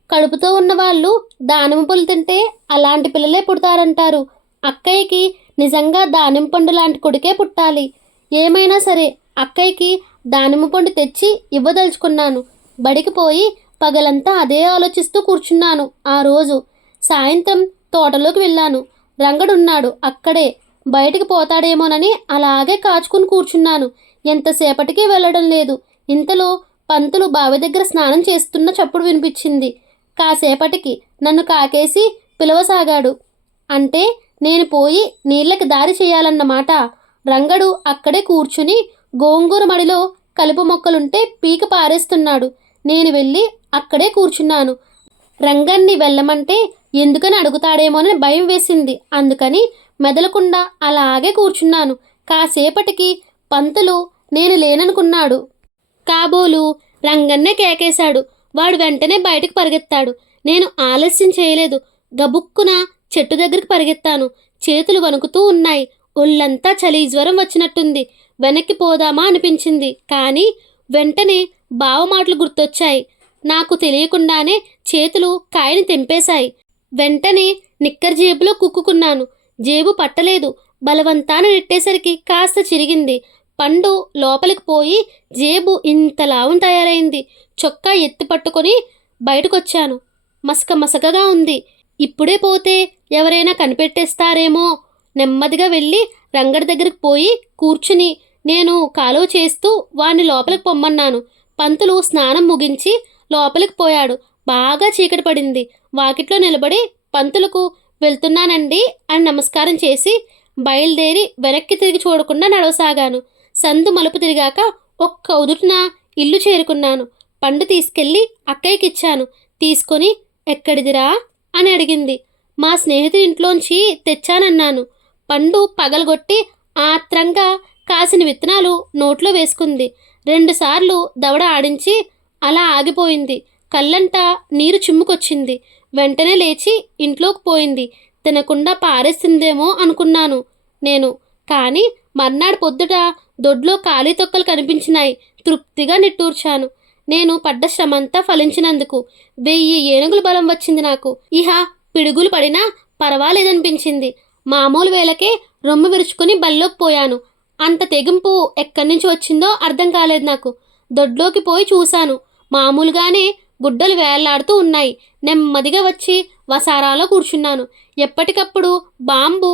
కడుపుతో ఉన్నవాళ్ళు దానిమ్మ పళ్ళు తింటే అలాంటి పిల్లలే పుడతారంటారు. అక్కయ్యకి నిజంగా దానిమ్మ పండు లాంటి కొడుకే పుట్టాలి. ఏమైనా సరే అక్కయ్యకి దానిమ్మ పండు తెచ్చి ఇవ్వదలుచుకున్నాను. బడికి పోయి పగలంతా అదే ఆలోచిస్తూ కూర్చున్నాను. ఆ రోజు సాయంత్రం తోటలోకి వెళ్ళాను. రంగడున్నాడు అక్కడే. బయటికి పోతాడేమోనని అలాగే కాచుకుని కూర్చున్నాను. ఎంతసేపటికి వెళ్ళడం లేదు. ఇంతలో పంతులు బావి దగ్గర స్నానం చేస్తున్న చప్పుడు వినిపించింది. కాసేపటికి నన్ను కాకేసి పిలవసాగాడు. అంటే నేను పోయి నీళ్ళకి దారి చేయాలన్నమాట. రంగడు అక్కడే కూర్చుని గోంగూర మడిలో కలుపు మొక్కలుంటే పీక పారేస్తున్నాడు. నేను వెళ్ళి అక్కడే కూర్చున్నాను. రంగన్ని వెళ్ళమంటే ఎందుకని అడుగుతాడేమోనని భయం వేసింది. అందుకని మెదలకుండా అలాగే కూర్చున్నాను. కాసేపటికి పంతులు నేను లేననుకున్నాడు. కాబోలు రంగన్నే కేకేశాడు. వాడు వెంటనే బయటకు పరిగెత్తాడు. నేను ఆలస్యం చేయలేదు. గబుక్కున చెట్టు దగ్గరికి పరిగెత్తాను. చేతులు వణుకుతూ ఉన్నాయి. ఒళ్ళంతా చలి జ్వరం వచ్చినట్టుంది. వెనక్కి పోదామా అనిపించింది. కానీ వెంటనే బావ మాటలు గుర్తొచ్చాయి. నాకు తెలియకుండానే చేతులు కాయని తెంపేశాయి. వెంటనే నిక్కర్ జేబులో కుక్కుకున్నాను. జేబు పట్టలేదు. బలవంతాన నెట్టేసరికి కాస్త చిరిగింది. పండు లోపలికి పోయి జేబు ఇంత లావున తయారైంది. చొక్కా ఎత్తి పట్టుకొని బయటకొచ్చాను. మసకగా ఉంది. ఇప్పుడే పోతే ఎవరైనా కనిపెట్టేస్తారేమో. నెమ్మదిగా వెళ్ళి రంగడి దగ్గరికి పోయి కూర్చుని నేను కాలువ చేస్తూ వాణ్ణి లోపలికి పొమ్మన్నాను. పంతులు స్నానం ముగించి లోపలికి పోయాడు. బాగా చీకటి పడింది. వాకిట్లో నిలబడి పంతులకు వెళ్తున్నానండి అని నమస్కారం చేసి బయలుదేరి వెనక్కి తిరిగి చూడకుండా నడవసాగాను. సందు మలుపు తిరిగాక ఒక్క ఉదుటిన ఇల్లు చేరుకున్నాను. పండు తీసుకెళ్ళి అక్కయ్యకిచ్చాను. తీసుకొని ఎక్కడిదిరా అని అడిగింది. మా స్నేహితుడి ఇంట్లోంచి తెచ్చానన్నాను. పండు పగలగొట్టి ఆత్రంగా కాసిన విత్తనాలు నోట్లో వేసుకుంది. 2 సార్లు దవడ ఆడించి అలా ఆగిపోయింది. కళ్ళంట నీరు చిమ్ముకొచ్చింది. వెంటనే లేచి ఇంట్లోకి పోయింది. తినకుండా పారేస్తుందేమో అనుకున్నాను నేను. కానీ మర్నాడు పొద్దుట దొడ్లో ఖాళీ తొక్కలు కనిపించినాయి. తృప్తిగా నిట్టూర్చాను. నేను పడ్డ శ్రమంతా ఫలించినందుకు 1000 ఏనుగుల బలం వచ్చింది నాకు. ఇహ పిడుగులు పడినా పర్వాలేదనిపించింది. మామూలు వేళకే రొమ్ము విరుచుకుని బల్లోకి పోయాను. అంత తెగింపు ఎక్కడి నుంచి వచ్చిందో అర్థం కాలేదు నాకు. దొడ్లోకి పోయి చూశాను. మామూలుగానే గుడ్డలు వేలాడుతూ ఉన్నాయి. నెమ్మదిగా వచ్చి వసారాలో కూర్చున్నాను. ఎప్పటికప్పుడు బాంబు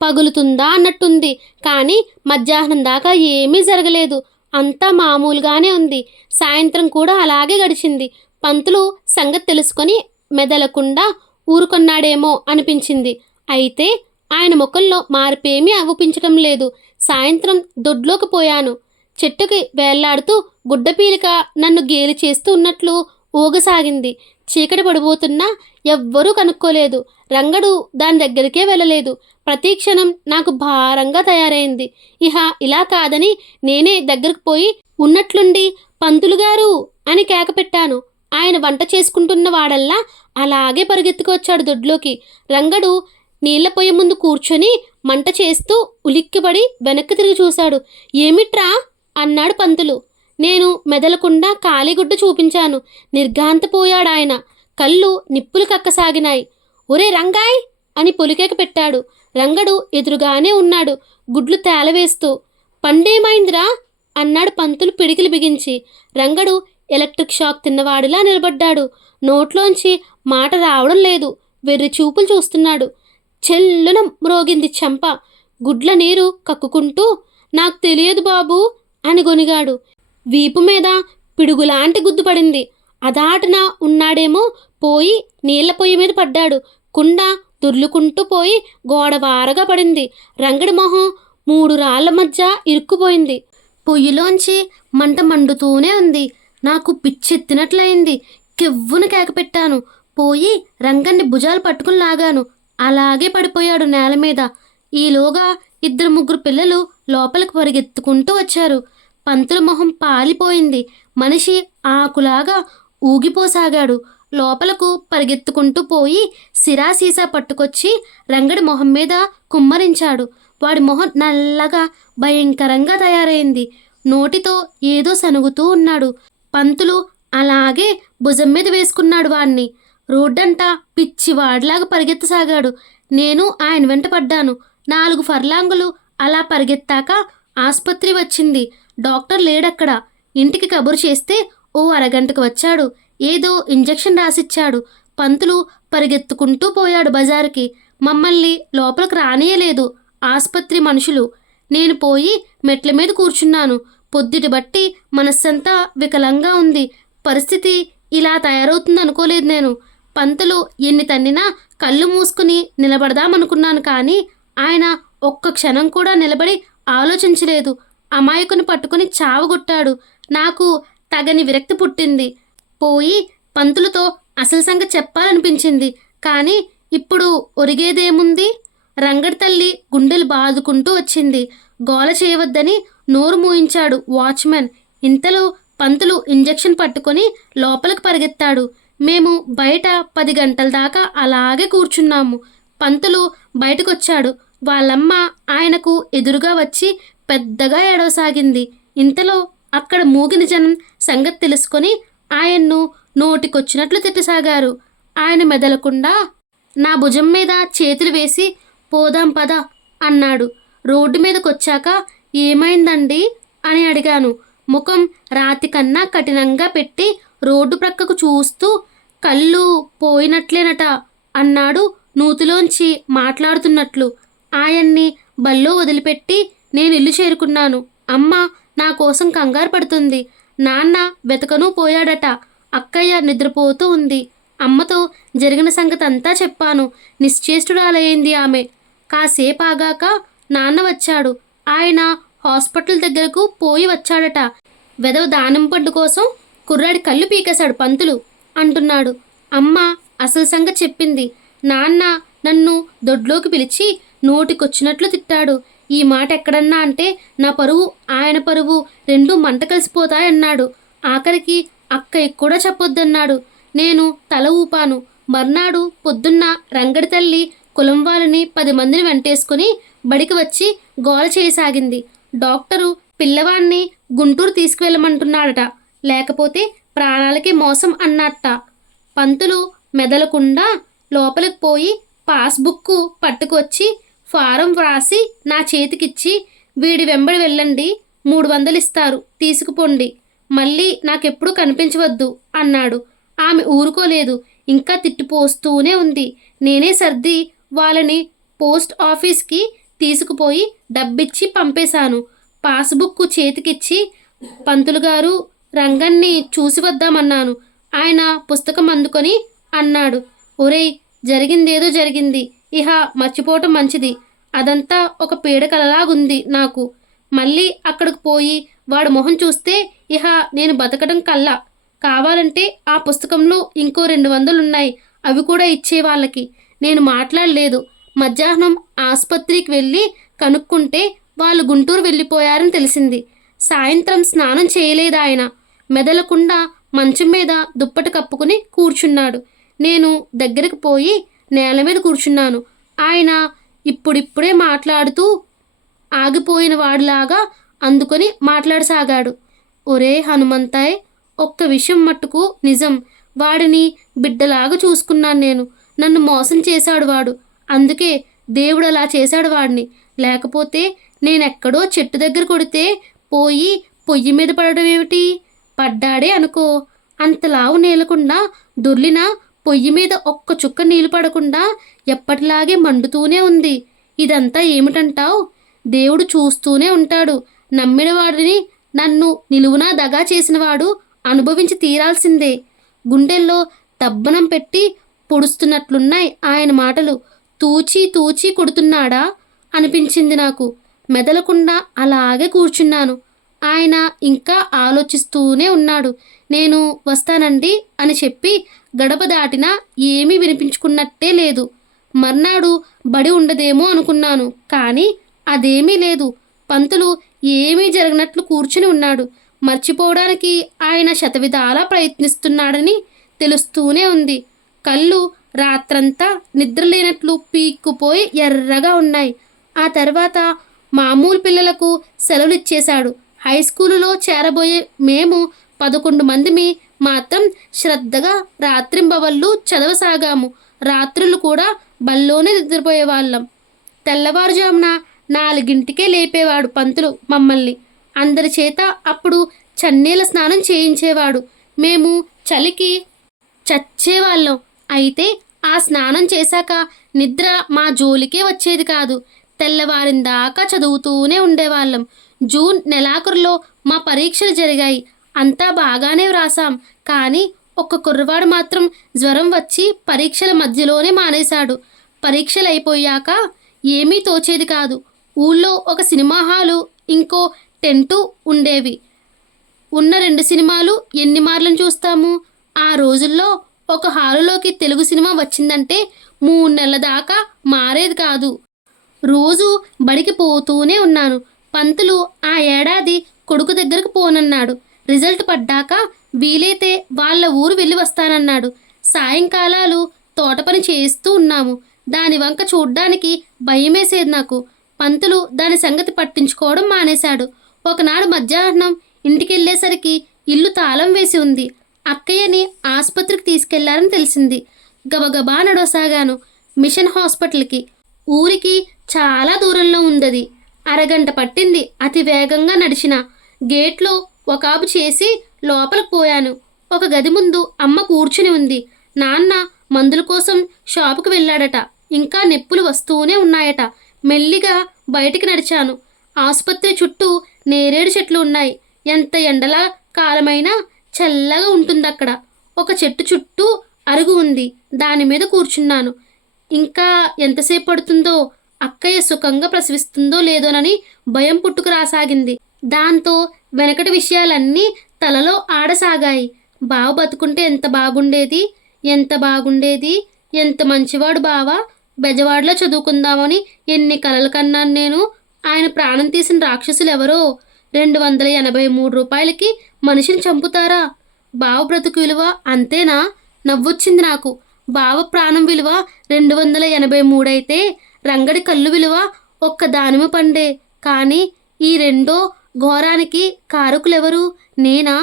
పగులుతుందా అన్నట్టుంది. కానీ మధ్యాహ్నం దాకా ఏమీ జరగలేదు. అంతా మామూలుగానే ఉంది. సాయంత్రం కూడా అలాగే గడిచింది. పంతులు సంగతి తెలుసుకొని మెదలకుండా ఊరుకొన్నాడేమో అనిపించింది. అయితే ఆయన ముఖంలో మార్పేమీ అగుపించటం లేదు. సాయంత్రం దొడ్లోకి పోయాను. చెట్టుకి వేళ్లాడుతూ గుడ్డపీలిక నన్ను గేలి చేస్తూ ఉన్నట్లు ఊగసాగింది. చీకటి పడిపోతున్నా ఎవ్వరూ కనుక్కోలేదు. రంగడు దాని దగ్గరికే వెళ్ళలేదు. ప్రతి క్షణం నాకు భారంగా తయారైంది. ఇహ ఇలా కాదని నేనే దగ్గరకు పోయి ఉన్నట్లుండి పంతులు గారు అని కేకపెట్టాను. ఆయన వంట చేసుకుంటున్న వాడల్లా అలాగే పరిగెత్తుకొచ్చాడు దొడ్లోకి. రంగడు నీళ్ల పొయ్యి ముందు కూర్చొని మంట చేస్తూ ఉలిక్కిపడి వెనక్కి తిరిగి చూశాడు. ఏమిట్రా అన్నాడు పంతులు. నేను మెదలకుండా కాలిగుడ్డ చూపించాను. నిర్ఘాంతపోయాడాయన. కళ్ళు నిప్పులు కక్కసాగినాయి. ఒరే రంగాయ్ అని పొలికేక పెట్టాడు. రంగడు ఎదురుగానే ఉన్నాడు, గుడ్లు తేలవేస్తూ. పండేమైందిరా అన్నాడు పంతులు పిడికిలి బిగించి. రంగడు ఎలక్ట్రిక్ షాక్ తిన్నవాడిలా నిలబడ్డాడు. నోట్లోంచి మాట రావడం లేదు. వెర్రి చూపులు చూస్తున్నాడు. చెల్లున మ్రోగింది చెంప. గుడ్ల నీరు కక్కుకుంటూ నాకు తెలియదు బాబూ అని గొనిగాడు. వీపు మీద పిడుగులాంటి గుద్దు పడింది. అదాటున ఉన్నాడేమో పోయి నీళ్ల పొయ్యి మీద పడ్డాడు. కుండ దుర్లుకుంటూ పోయి గోడవారగా పడింది. రంగడి మొహం 3 రాళ్ల మధ్య ఇరుక్కుపోయింది. పొయ్యిలోంచి మంట మండుతూనే ఉంది. నాకు పిచ్చెత్తినట్లయింది. కెవ్వున కేకపెట్టాను. పోయి రంగన్ని భుజాలు పట్టుకుని లాగాను. అలాగే పడిపోయాడు నేల మీద. ఈలోగా 2-3 పిల్లలు లోపలికి పరిగెత్తుకుంటూ వచ్చారు. పంతుల మొహం పాలిపోయింది. మనిషి ఆకులాగా ఊగిపోసాగాడు. లోపలకు పరిగెత్తుకుంటూ పోయి సిరాసీసా పట్టుకొచ్చి రంగడి మొహం మీద కుమ్మరించాడు. వాడి మొహం నల్లగా భయంకరంగా తయారైంది. నోటితో ఏదో సనుగుతూ ఉన్నాడు. పంతులు అలాగే భుజం మీద వేసుకున్నాడు వాణ్ణి. రోడ్డంతా పిచ్చివాడిలాగా పరిగెత్తసాగాడు. నేను ఆయన వెంట పడ్డాను. 4 ఫర్లాంగులు అలా పరిగెత్తాక ఆసుపత్రి వచ్చింది. డాక్టర్ లేడక్కడ. ఇంటికి కబురు చేస్తే ఓ అరగంటకు వచ్చాడు. ఏదో ఇంజెక్షన్ రాసిచ్చాడు. పంతులు పరిగెత్తుకుంటూ పోయాడు బజారుకి. మమ్మల్ని లోపలికి రానియలేదు ఆసుపత్రి మనుషులు. నేను పోయి మెట్ల మీద కూర్చున్నాను. పొద్దుటి బట్టి మనస్సంతా వికలంగా ఉంది. పరిస్థితి ఇలా తయారవుతుందనుకోలేదు నేను. పంతులు ఎన్ని తన్నినా కళ్ళు మూసుకుని నిలబడదామనుకున్నాను. కానీ ఆయన ఒక్క క్షణం కూడా నిలబడి ఆలోచించలేదు. అమాయకుని పట్టుకుని చావగొట్టాడు. నాకు తగని విరక్తి పుట్టింది. పోయి పంతులతో అసలు సంగతి చెప్పాలనిపించింది. కానీ ఇప్పుడు ఒరిగేదేముంది? రంగడి తల్లి గుండెలు బాదుకుంటూ వచ్చింది. గోల చేయవద్దని నోరు మూయించాడు వాచ్మెన్. ఇంతలో పంతులు ఇంజెక్షన్ పట్టుకొని లోపలికి పరిగెత్తాడు. మేము బయట 10 గంటల దాకా అలాగే కూర్చున్నాము. పంతులు బయటకొచ్చాడు. వాళ్ళమ్మ ఆయనకు ఎదురుగా వచ్చి పెద్దగా ఏడవసాగింది. ఇంతలో అక్కడ మూగిన జనం సంగతి తెలుసుకొని ఆయన్ను నోటికొచ్చినట్లు తిట్టసాగారు. ఆయన మెదలకుండా నా భుజం మీద చేతులు వేసి పోదాం పద అన్నాడు. రోడ్డు మీదకొచ్చాక ఏమైందండి అని అడిగాను. ముఖం రాతి కన్నా కఠినంగా పెట్టి రోడ్డు ప్రక్కకు చూస్తూ కళ్ళు పోయినట్లేనట అన్నాడు నూతిలోంచి మాట్లాడుతున్నట్లు. ఆయన్ని బల్లో వదిలిపెట్టి నేను ఇల్లు చేరుకున్నాను. అమ్మ నా కోసం కంగారు పడుతుంది. నాన్న వెతకనూ పోయాడట. అక్కయ్య నిద్రపోతూ ఉంది. అమ్మతో జరిగిన సంగతి అంతా చెప్పాను. నిశ్చేష్టురాలయ్యింది ఆమె. కాసేపు ఆగాక నాన్న వచ్చాడు. ఆయన హాస్పిటల్ దగ్గరకు పోయి వచ్చాడట. వెదవ దానింపండు కోసం కుర్రాడి కళ్ళు పీకేశాడు పంతులు అంటున్నాడు. అమ్మ అసలు సంగతి చెప్పింది. నాన్న నన్ను దొడ్లోకి పిలిచి నోటికొచ్చినట్లు తిట్టాడు. ఈ మాట ఎక్కడన్నా అంటే నా పరువు ఆయన పరువు రెండూ మంట కలిసిపోతాయన్నాడు. ఆఖరికి అక్కయ్య కూడా చెప్పొద్దన్నాడు. నేను తల ఊపాను. మర్నాడు పొద్దున్న రంగడి తల్లి కులం వాళ్ళని 10 మందిని వెంటేసుకుని బడికి వచ్చి గోల చేయసాగింది. డాక్టరు పిల్లవాణ్ణి గుంటూరు తీసుకువెళ్ళమంటున్నాడట. లేకపోతే ప్రాణాలకి మోసం అన్నట్ట. పంతులు మెదలకుండా లోపలికి పోయి పాస్బుక్ పట్టుకొచ్చి ఫారం వ్రాసి నా చేతికిచ్చి వీడి వెంబడి వెళ్ళండి, 300 ఇస్తారు, తీసుకుపోండి, మళ్ళీ నాకెప్పుడు కనిపించవద్దు అన్నాడు. ఆమె ఊరుకోలేదు. ఇంకా తిట్టిపోస్తూనే ఉంది. నేనే సర్ది వాళ్ళని పోస్ట్ ఆఫీస్కి తీసుకుపోయి డబ్బిచ్చి పంపేశాను. పాస్బుక్ చేతికిచ్చి పంతులు గారు రంగన్ని చూసి వద్దామన్నాను. ఆయన పుస్తకం అందుకొని అన్నాడు, ఒరేయ్ జరిగిందేదో జరిగింది, ఇహ మర్చిపోవటం మంచిది. అదంతా ఒక పీడకలలాగుంది నాకు. మళ్ళీ అక్కడికి పోయి వాడు మొహం చూస్తే ఇహ నేను బతకడం కల్లా. కావాలంటే ఆ పుస్తకంలో ఇంకో 200 ఉన్నాయి, అవి కూడా ఇచ్చే వాళ్ళకి. నేను మాట్లాడలేదు. మధ్యాహ్నం ఆసుపత్రికి వెళ్ళి కనుక్కుంటే వాళ్ళు గుంటూరు వెళ్ళిపోయారని తెలిసింది. సాయంత్రం స్నానం చేయలేదాయన. మెదలకుండా మంచం మీద దుప్పటి కప్పుకుని కూర్చున్నాడు. నేను దగ్గరికి పోయి నేల మీద కూర్చున్నాను. ఆయన ఇప్పుడిప్పుడే మాట్లాడుతూ ఆగిపోయిన వాడిలాగా అందుకొని మాట్లాడసాగాడు. ఒరే హనుమంతాయ్, ఒక్క విషయం మట్టుకు నిజం. వాడిని బిడ్డలాగా చూసుకున్నాను నేను. నన్ను మోసం చేశాడు వాడు. అందుకే దేవుడు అలా చేశాడు వాడిని. లేకపోతే నేనెక్కడో చెట్టు దగ్గర కొడితే పోయి పొయ్యి మీద పడడం ఏమిటి? పడ్డాడే అనుకో. అంతలావు నేలకుండా దొర్లిన పొయ్యి మీద ఒక్క చుక్క నీళ్లు పడకుండా ఎప్పటిలాగే మండుతూనే ఉంది. ఇదంతా ఏమిటంటావు? దేవుడు చూస్తూనే ఉంటాడు. నమ్మిన వాడిని, నన్ను నిలువునా దగా చేసినవాడు అనుభవించి తీరాల్సిందే. గుండెల్లో దబ్బనం పెట్టి పొడుస్తున్నట్లున్నాయి ఆయన మాటలు. తూచి తూచి కొడుతున్నాడా అనిపించింది నాకు. మెదలకుండా అలాగే కూర్చున్నాను. ఆయన ఇంకా ఆలోచిస్తూనే ఉన్నాడు. నేను వస్తానండి అని చెప్పి గడప దాటినా ఏమీ వినిపించుకున్నట్టే లేదు. మర్నాడు బడి ఉండదేమో అనుకున్నాను. కానీ అదేమీ లేదు. పంతులు ఏమీ జరగనట్లు కూర్చుని ఉన్నాడు. మర్చిపోవడానికి ఆయన శతవిధాలా ప్రయత్నిస్తున్నాడని తెలుస్తూనే ఉంది. కళ్ళు రాత్రంతా నిద్రలేనట్లు పీక్కుపోయి ఎర్రగా ఉన్నాయి. ఆ తర్వాత మామూలు పిల్లలకు సెలవులు ఇచ్చేశాడు. హై స్కూలులో చేరబోయే మేము 11 మందిమి మాత్రం శ్రద్ధగా రాత్రింబవళ్ళు చదవసాగాము. రాత్రులు కూడా బల్లోనే నిద్రపోయేవాళ్ళం. తెల్లవారుజామున 4ంటికే లేపేవాడు పంతులు మమ్మల్ని. అందరి చేత అప్పుడు చన్నీళ్ళ స్నానం చేయించేవాడు. మేము చలికి చచ్చేవాళ్ళం. అయితే ఆ స్నానం చేశాక నిద్ర మా జోలికే వచ్చేది కాదు. తెల్లవారిందాకా చదువుతూనే ఉండేవాళ్ళం. జూన్ నెలాఖరులో మా పరీక్షలు జరిగాయి. అంతా బాగానే వ్రాసాం. కానీ ఒక్క కుర్రవాడు మాత్రం జ్వరం వచ్చి పరీక్షల మధ్యలోనే మానేశాడు. పరీక్షలు అయిపోయాక ఏమీ తోచేది కాదు. ఊళ్ళో ఒక సినిమా హాలు, ఇంకో టెంటు ఉండేవి. ఉన్న 2 సినిమాలు ఎన్ని మార్లను చూస్తాము? ఆ రోజుల్లో ఒక హాలులోకి తెలుగు సినిమా వచ్చిందంటే 3 నెలల దాకా మారేది కాదు. రోజు బడికి పోతూనే ఉన్నాను. పంతులు ఆ ఏడాది కొడుకు దగ్గరకు పోనన్నాడు. రిజల్ట్ పడ్డాక వీలైతే వాళ్ళ ఊరు వెళ్ళి వస్తానన్నాడు. సాయంకాలాలు తోట పని చేస్తూ ఉన్నాము. దాని వంక చూడ్డానికి భయమేసేది నాకు. పంతులు దాని సంగతి పట్టించుకోవడం మానేశాడు. ఒకనాడు మధ్యాహ్నం ఇంటికెళ్ళేసరికి ఇల్లు తాళం వేసి ఉంది. అక్కయ్యని ఆసుపత్రికి తీసుకెళ్లారని తెలిసింది. గబగబా నడవసాగాను మిషన్ హాస్పిటల్కి. ఊరికి చాలా దూరంలో ఉందది. అరగంట పట్టింది అతి వేగంగా నడిచిన. గేట్లో ఒకాపు చేసి లోపలికి పోయాను. ఒక గది ముందు అమ్మ కూర్చుని ఉంది. నాన్న మందుల కోసం షాపుకు వెళ్ళాడట. ఇంకా నొప్పులు వస్తూనే ఉన్నాయట. మెల్లిగా బయటికి నడిచాను. ఆసుపత్రి చుట్టూ నేరేడు చెట్లు ఉన్నాయి. ఎంత ఎండల కాలమైనా చల్లగా ఉంటుందక్కడ. ఒక చెట్టు చుట్టూ అరుగు ఉంది. దాని మీద కూర్చున్నాను. ఇంకా ఎంతసేపు పడుతుందో, అక్కయ్య సుఖంగా ప్రసవిస్తుందో లేదోనని భయం పుట్టుకు రాసాగింది. దాంతో వెనకటి విషయాలన్నీ తలలో ఆడసాగాయి. బావ బతుకుంటే ఎంత బాగుండేది, ఎంత బాగుండేది, ఎంత మంచివాడు బావ, బెజవాడలో చదువుకుందామని ఎన్ని కలలు కన్నాను నేను. ఆయన ప్రాణం తీసిన రాక్షసులు ఎవరో. 283 రూపాయలకి మనిషిని చంపుతారా? బావ బ్రతుకు విలువ అంతేనా? నవ్వొచ్చింది నాకు. బావ ప్రాణం విలువ 283 అయితే రంగడి కళ్ళు విలువ ఒక్క దానిమ్మ పండే. కానీ ఈ రెండో ఘోరానికి కారకులెవరు? నేనా?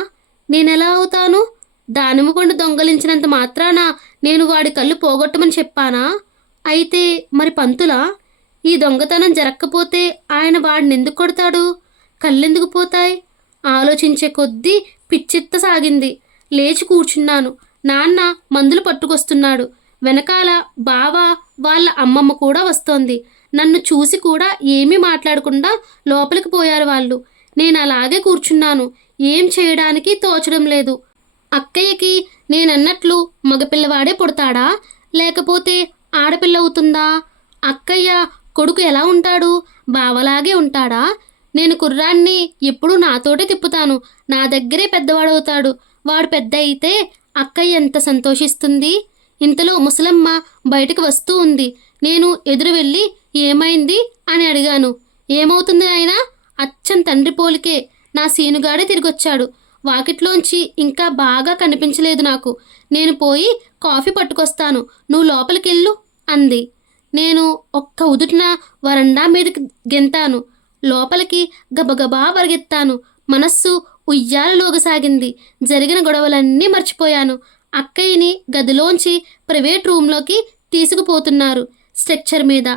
నేనెలా అవుతాను? దానిమ్మ పండు దొంగలించినంత మాత్రాన నేను వాడి కళ్ళు పోగొట్టమని చెప్పానా? అయితే మరి పంతులా? ఈ దొంగతనం జరక్కపోతే ఆయన వాడిని ఎందుకు కొడతాడు? కళ్ళెందుకు పోతాయి? ఆలోచించే కొద్దీ పిచ్చెత్త సాగింది. లేచి కూర్చున్నాను. నాన్న మందులు పట్టుకొస్తున్నాడు. వెనకాల బావ వాళ్ళ అమ్మమ్మ కూడా వస్తోంది. నన్ను చూసి కూడా ఏమీ మాట్లాడకుండా లోపలికి పోయారు వాళ్ళు. నేను అలాగే కూర్చున్నాను. ఏం చేయడానికి తోచడం లేదు. అక్కయ్యకి నేనన్నట్లు మగపిల్లవాడే పుడతాడా, లేకపోతే ఆడపిల్ల అవుతుందా? అక్కయ్య కొడుకు ఎలా ఉంటాడు? బావలాగే ఉంటాడా? నేను కుర్రాన్ని ఎప్పుడూ నాతోటే తిప్పుతాను. నా దగ్గరే పెద్దవాడవుతాడు. వాడు పెద్ద అయితే అక్కయ్య ఎంత సంతోషిస్తుంది. ఇంతలో ముసలమ్మ బయటకు వస్తూ ఉంది. నేను ఎదురు వెళ్ళి ఏమైంది అని అడిగాను. ఏమవుతుంది నాయనా? అచ్చం తండ్రి పోలికే. నా సీనుగాడే తిరిగొచ్చాడు. వాకిట్లోంచి ఇంకా బాగా కనిపించలేదు నాకు. నేను పోయి కాఫీ పట్టుకొస్తాను, నువ్వు లోపలికెళ్ళు అంది. నేను ఒక్క ఉదుటిన వరండా మీదకి గెంతాను. లోపలికి గబగబా పరిగెత్తాను. మనస్సు ఉయ్యాలలోగసాగింది. జరిగిన గొడవలన్నీ మర్చిపోయాను. అక్కయ్యని గదిలోంచి ప్రైవేట్ రూంలోకి తీసుకుపోతున్నారు స్ట్రెచ్చర్ మీద.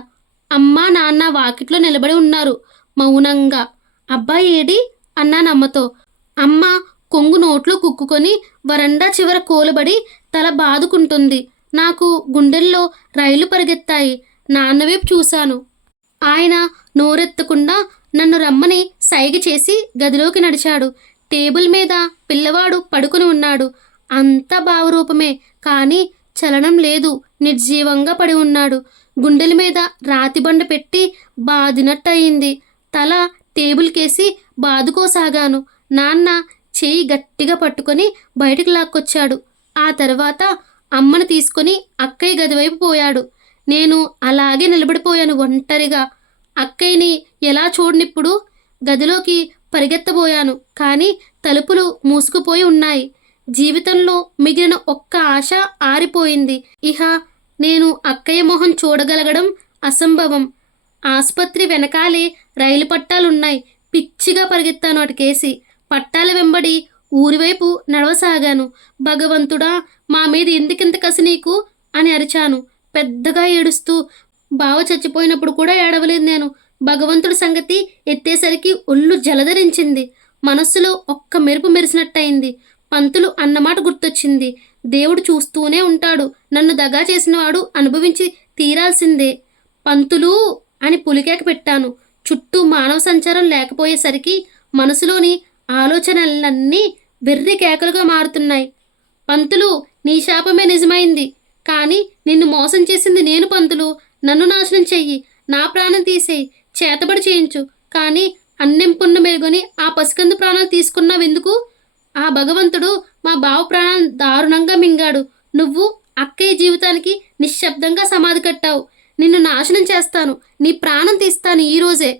అమ్మా నాన్న వాకిట్లో నిలబడి ఉన్నారు మౌనంగా. అబ్బాయి ఏడి అన్నానమ్మతో. అమ్మ కొంగు నోట్లో కుక్కుకొని వరండా చివర కూలబడి తల బాదుకుంటుంది. నాకు గుండెల్లో రైలు పరిగెత్తాయి. నాన్నవైపు చూశాను. ఆయన నోరెత్తకుండా నన్ను రమ్మని సైగ చేసి గదిలోకి నడిచాడు. టేబుల్ మీద పిల్లవాడు పడుకుని ఉన్నాడు. అంతా భావరూపమే, కానీ చలనం లేదు. నిర్జీవంగా పడి ఉన్నాడు. గుండెల మీద రాతిబండ పెట్టి బాదినట్టయింది. తల టేబుల్కేసి బాదుకోసాగాను. నాన్న చేయి గట్టిగా పట్టుకొని బయటికి లాక్కొచ్చాడు. ఆ తర్వాత అమ్మను తీసుకొని అక్కయ్య గదివైపు పోయాడు. నేను అలాగే నిలబడిపోయాను ఒంటరిగా. అక్కయ్యని ఎలా చూడనిప్పుడు? గదిలోకి పరిగెత్తబోయాను. కానీ తలుపులు మూసుకుపోయి ఉన్నాయి. జీవితంలో మిగిలిన ఒక్క ఆశ ఆరిపోయింది. ఇహ నేను అక్కయ్య మొహం చూడగలగడం అసంభవం. ఆసుపత్రి వెనకాలే రైలు పట్టాలున్నాయి. పిచ్చిగా పరిగెత్తాను అటుకేసి. పట్టాల వెంబడి ఊరివైపు నడవసాగాను. భగవంతుడా, మా మీద ఎందుకింత కసి నీకు అని అరిచాను పెద్దగా ఏడుస్తూ. బావ చచ్చిపోయినప్పుడు కూడా ఏడవలేదు నేను. భగవంతుడి సంగతి ఎత్తేసరికి ఒళ్ళు జలధరించింది. మనస్సులో ఒక్క మెరుపు మెరిసినట్టయింది. పంతులు అన్నమాట గుర్తొచ్చింది. దేవుడు చూస్తూనే ఉంటాడు. నన్ను దగా చేసినవాడు అనుభవించి తీరాల్సిందే. పంతులు అని పులికేక పెట్టాను. చుట్టూ మానవ సంచారం లేకపోయేసరికి మనసులోని ఆలోచనలన్నీ వెర్రి కేకలుగా మారుతున్నాయి. పంతులు, నీ శాపమే నిజమైంది. కానీ నిన్ను మోసం చేసింది నేను పంతులు. నన్ను నాశనం చెయ్యి. నా ప్రాణం తీసేయి. చేతబడి చేయించు. కానీ అన్నెంపున్న మెరుగొని ఆ పసికందు ప్రాణాలు తీసుకున్నావెందుకు? ఆ భగవంతుడు మా బావ ప్రాణాలను దారుణంగా మింగాడు. నువ్వు అక్కయ్య జీవితానికి నిశ్శబ్దంగా సమాధి కట్టావు. నిన్ను నాశనం చేస్తాను. నీ ప్రాణం తీస్తాను ఈరోజే.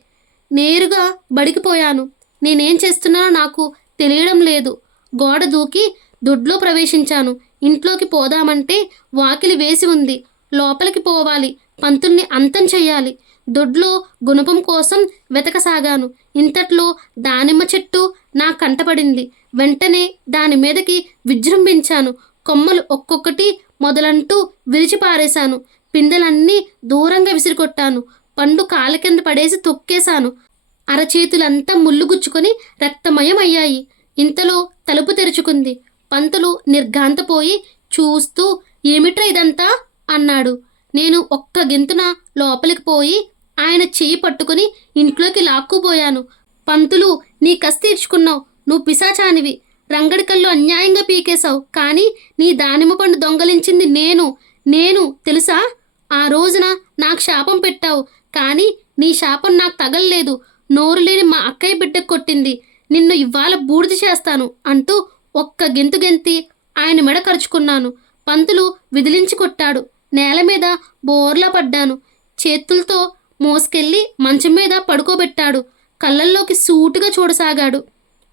నేరుగా బడికిపోయాను. నేనేం చేస్తున్నానో నాకు తెలియడం లేదు. గోడ దూకి దొడ్లో ప్రవేశించాను. ఇంట్లోకి పోదామంటే వాకిలి వేసి ఉంది. లోపలికి పోవాలి. పంతుల్ని అంతం చెయ్యాలి. దొడ్లో గుణపం కోసం వెతకసాగాను. ఇంతట్లో దానిమ్మ చెట్టు నా కంటపడింది. వెంటనే దాని మీదకి విజృంభించాను. కొమ్మలు ఒక్కొక్కటి మొదలంటూ విరిచి పారేశాను. పిందెలన్నీ దూరంగా విసిరికొట్టాను. పండు కాళ్ళ కింద పడేసి తొక్కేశాను. అరచేతులంతా ముళ్ళు గుచ్చుకొని రక్తమయం అయ్యాయి. ఇంతలో తలుపు తెరుచుకుంది. పంతులు నిర్ఘాంతపోయి చూస్తూ ఏమిట్రా ఇదంతా అన్నాడు. నేను ఒక్క గెంతున లోపలికి పోయి ఆయన చెయ్యి పట్టుకుని ఇంట్లోకి లాక్కుపోయాను. పంతులు, నీ కసి తీర్చుకున్నావు. నువ్వు పిశాచానివి. రంగడి కళ్ళు అన్యాయంగా పీకేశావు. కానీ నీ దానిమ్మ పండు దొంగలించింది నేను తెలుసా? ఆ రోజున నాకు శాపం పెట్టావు. కానీ నీ శాపం నాకు తగలలేదు. నోరు లేని మా అక్కయ్య బిడ్డకు కొట్టింది. నిన్ను ఇవాళ బూడిద చేస్తాను అంటూ ఒక్క గెంతు గెంతి ఆయన మెడ కరుచుకున్నాను. పంతులు విదిలించి కొట్టాడు. నేల మీద బోర్లా పడ్డాను. చేతులతో మోసుకెళ్ళి మంచం మీద పడుకోబెట్టాడు. కళ్ళల్లోకి సూటుగా చూడసాగాడు.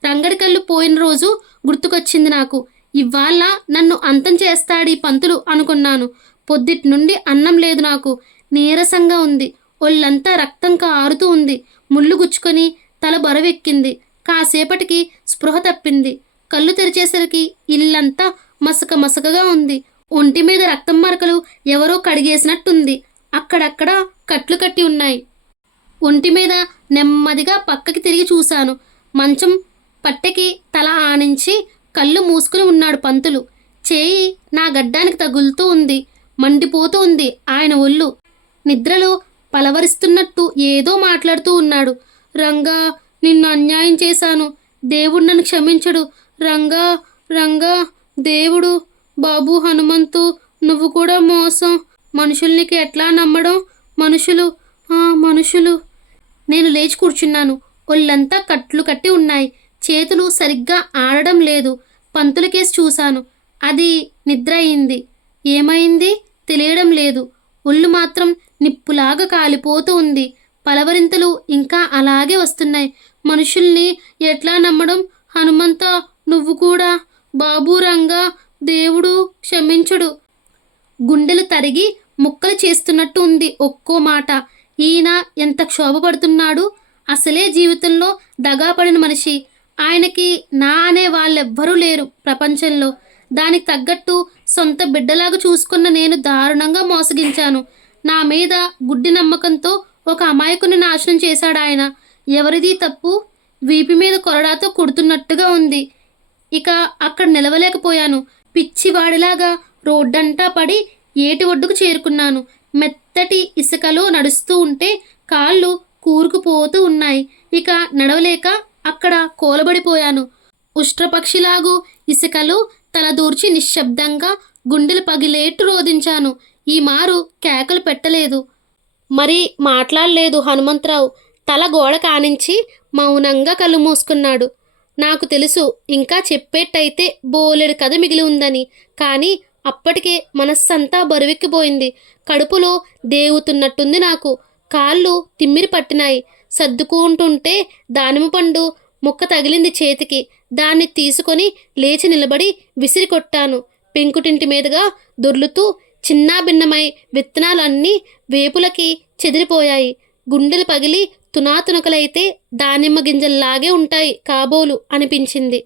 రంగడి కళ్ళు పోయిన రోజు గుర్తుకొచ్చింది నాకు. ఇవాళ నన్ను అంతం చేస్తాడీ పంతులు అనుకున్నాను. పొద్దుటి నుండి అన్నం లేదు నాకు. నీరసంగా ఉంది. ఒళ్ళంతా రక్తం కారుతూ ఉంది. ముళ్ళు గుచ్చుకొని తల బరువెక్కింది. కాసేపటికి స్పృహ తప్పింది. కళ్ళు తెరిచేసరికి ఇల్లంతా మసక మసకగా ఉంది. ఒంటి మీద రక్తం మరకలు ఎవరో కడిగేసినట్టుంది. అక్కడక్కడ కట్లు కట్టి ఉన్నాయి. ఒంటి మీద నెమ్మదిగా పక్కకి తిరిగి చూశాను. మంచం పట్టెకి తల ఆనించి కళ్ళు మూసుకుని ఉన్నాడు పంతులు. చేయి నా గడ్డానికి తగులుతూ ఉంది. మండిపోతూ ఉంది ఆయన ఒళ్ళు. నిద్రలో పలవరిస్తున్నట్టు ఏదో మాట్లాడుతూ ఉన్నాడు. రంగా, నిన్ను అన్యాయం చేశాను. దేవుడు నన్ను క్షమించడు. రంగా రంగా, దేవుడు. బాబు హనుమంతు, నువ్వు కూడా మోసం. మనుషుల్నికి ఎట్లా నమ్మడం? మనుషులు. నేను లేచి కూర్చున్నాను. ఒళ్ళంతా కట్లు కట్టి ఉన్నాయి. చేతులు సరిగ్గా ఆడడం లేదు. పంతుల కేసి చూశాను. అది నిద్ర అయింది. ఏమైంది తెలియడం లేదు. ఒళ్ళు మాత్రం నిప్పులాగా కాలిపోతూ ఉంది. పలవరింతలు ఇంకా అలాగే వస్తున్నాయి. మనుషుల్ని ఎట్లా నమ్మడం? హనుమంత, నువ్వు కూడా. బాబు, రంగా, దేవుడు క్షమించడు. గుండెలు తరిగి ముక్కలు చేస్తున్నట్టు ఉంది ఒక్కో మాట. ఈయన ఎంత క్షోభపడుతున్నాడు. అసలే జీవితంలో దగాపడిన మనిషి. ఆయనకి నా అనే వాళ్ళెవ్వరూ లేరు ప్రపంచంలో. దానికి తగ్గట్టు సొంత బిడ్డలాగా చూసుకున్న నేను దారుణంగా మోసగించాను. నా మీద గుడ్డి నమ్మకంతో ఒక అమాయకుని నాశనం చేశాడు ఆయన. ఎవరిది తప్పు? వీపు మీద కొరడాతో కొడుతున్నట్టుగా ఉంది. ఇక అక్కడ నిలవలేకపోయాను. పిచ్చివాడిలాగా రోడ్డంటా పడి ఏటి ఒడ్డుకు చేరుకున్నాను. మెత్తటి ఇసుకలో నడుస్తూ ఉంటే కాళ్ళు కూరుకుపోతూ ఉన్నాయి. ఇక నడవలేక అక్కడ కూలబడిపోయాను. ఉష్ట్రపక్షిలాగు ఇసుకలో తలదూర్చి నిశ్శబ్దంగా గుండెలు పగిలేట్టు రోదించాను. ఈ మారు కేకలు పెట్టలేదు. మరి మాట్లాడలేదు హనుమంతరావు. తల గోడ కానించి మౌనంగా కళ్ళు మూసుకున్నాడు. నాకు తెలుసు ఇంకా చెప్పేట్టయితే బోలెడు కథ మిగిలి ఉందని. కానీ అప్పటికే మనస్సంతా బరువెక్కిపోయింది. కడుపులో దేవుతున్నట్టుంది నాకు. కాళ్ళు తిమ్మిరి పట్టినాయి. సర్దుకుంటుంటే దానిమ్మ పండు ముక్క తగిలింది చేతికి. దాన్ని తీసుకొని లేచి నిలబడి విసిరి కొట్టాను. పెంకుటింటి మీదుగా దొర్లుతూ చిన్నాభిన్నమై విత్తనాలన్నీ వేపులకి చెదిరిపోయాయి. గుండెలు పగిలి తునాతునకలైతే దానిమ్మ గింజల్లాగే ఉంటాయి కాబోలు అనిపించింది.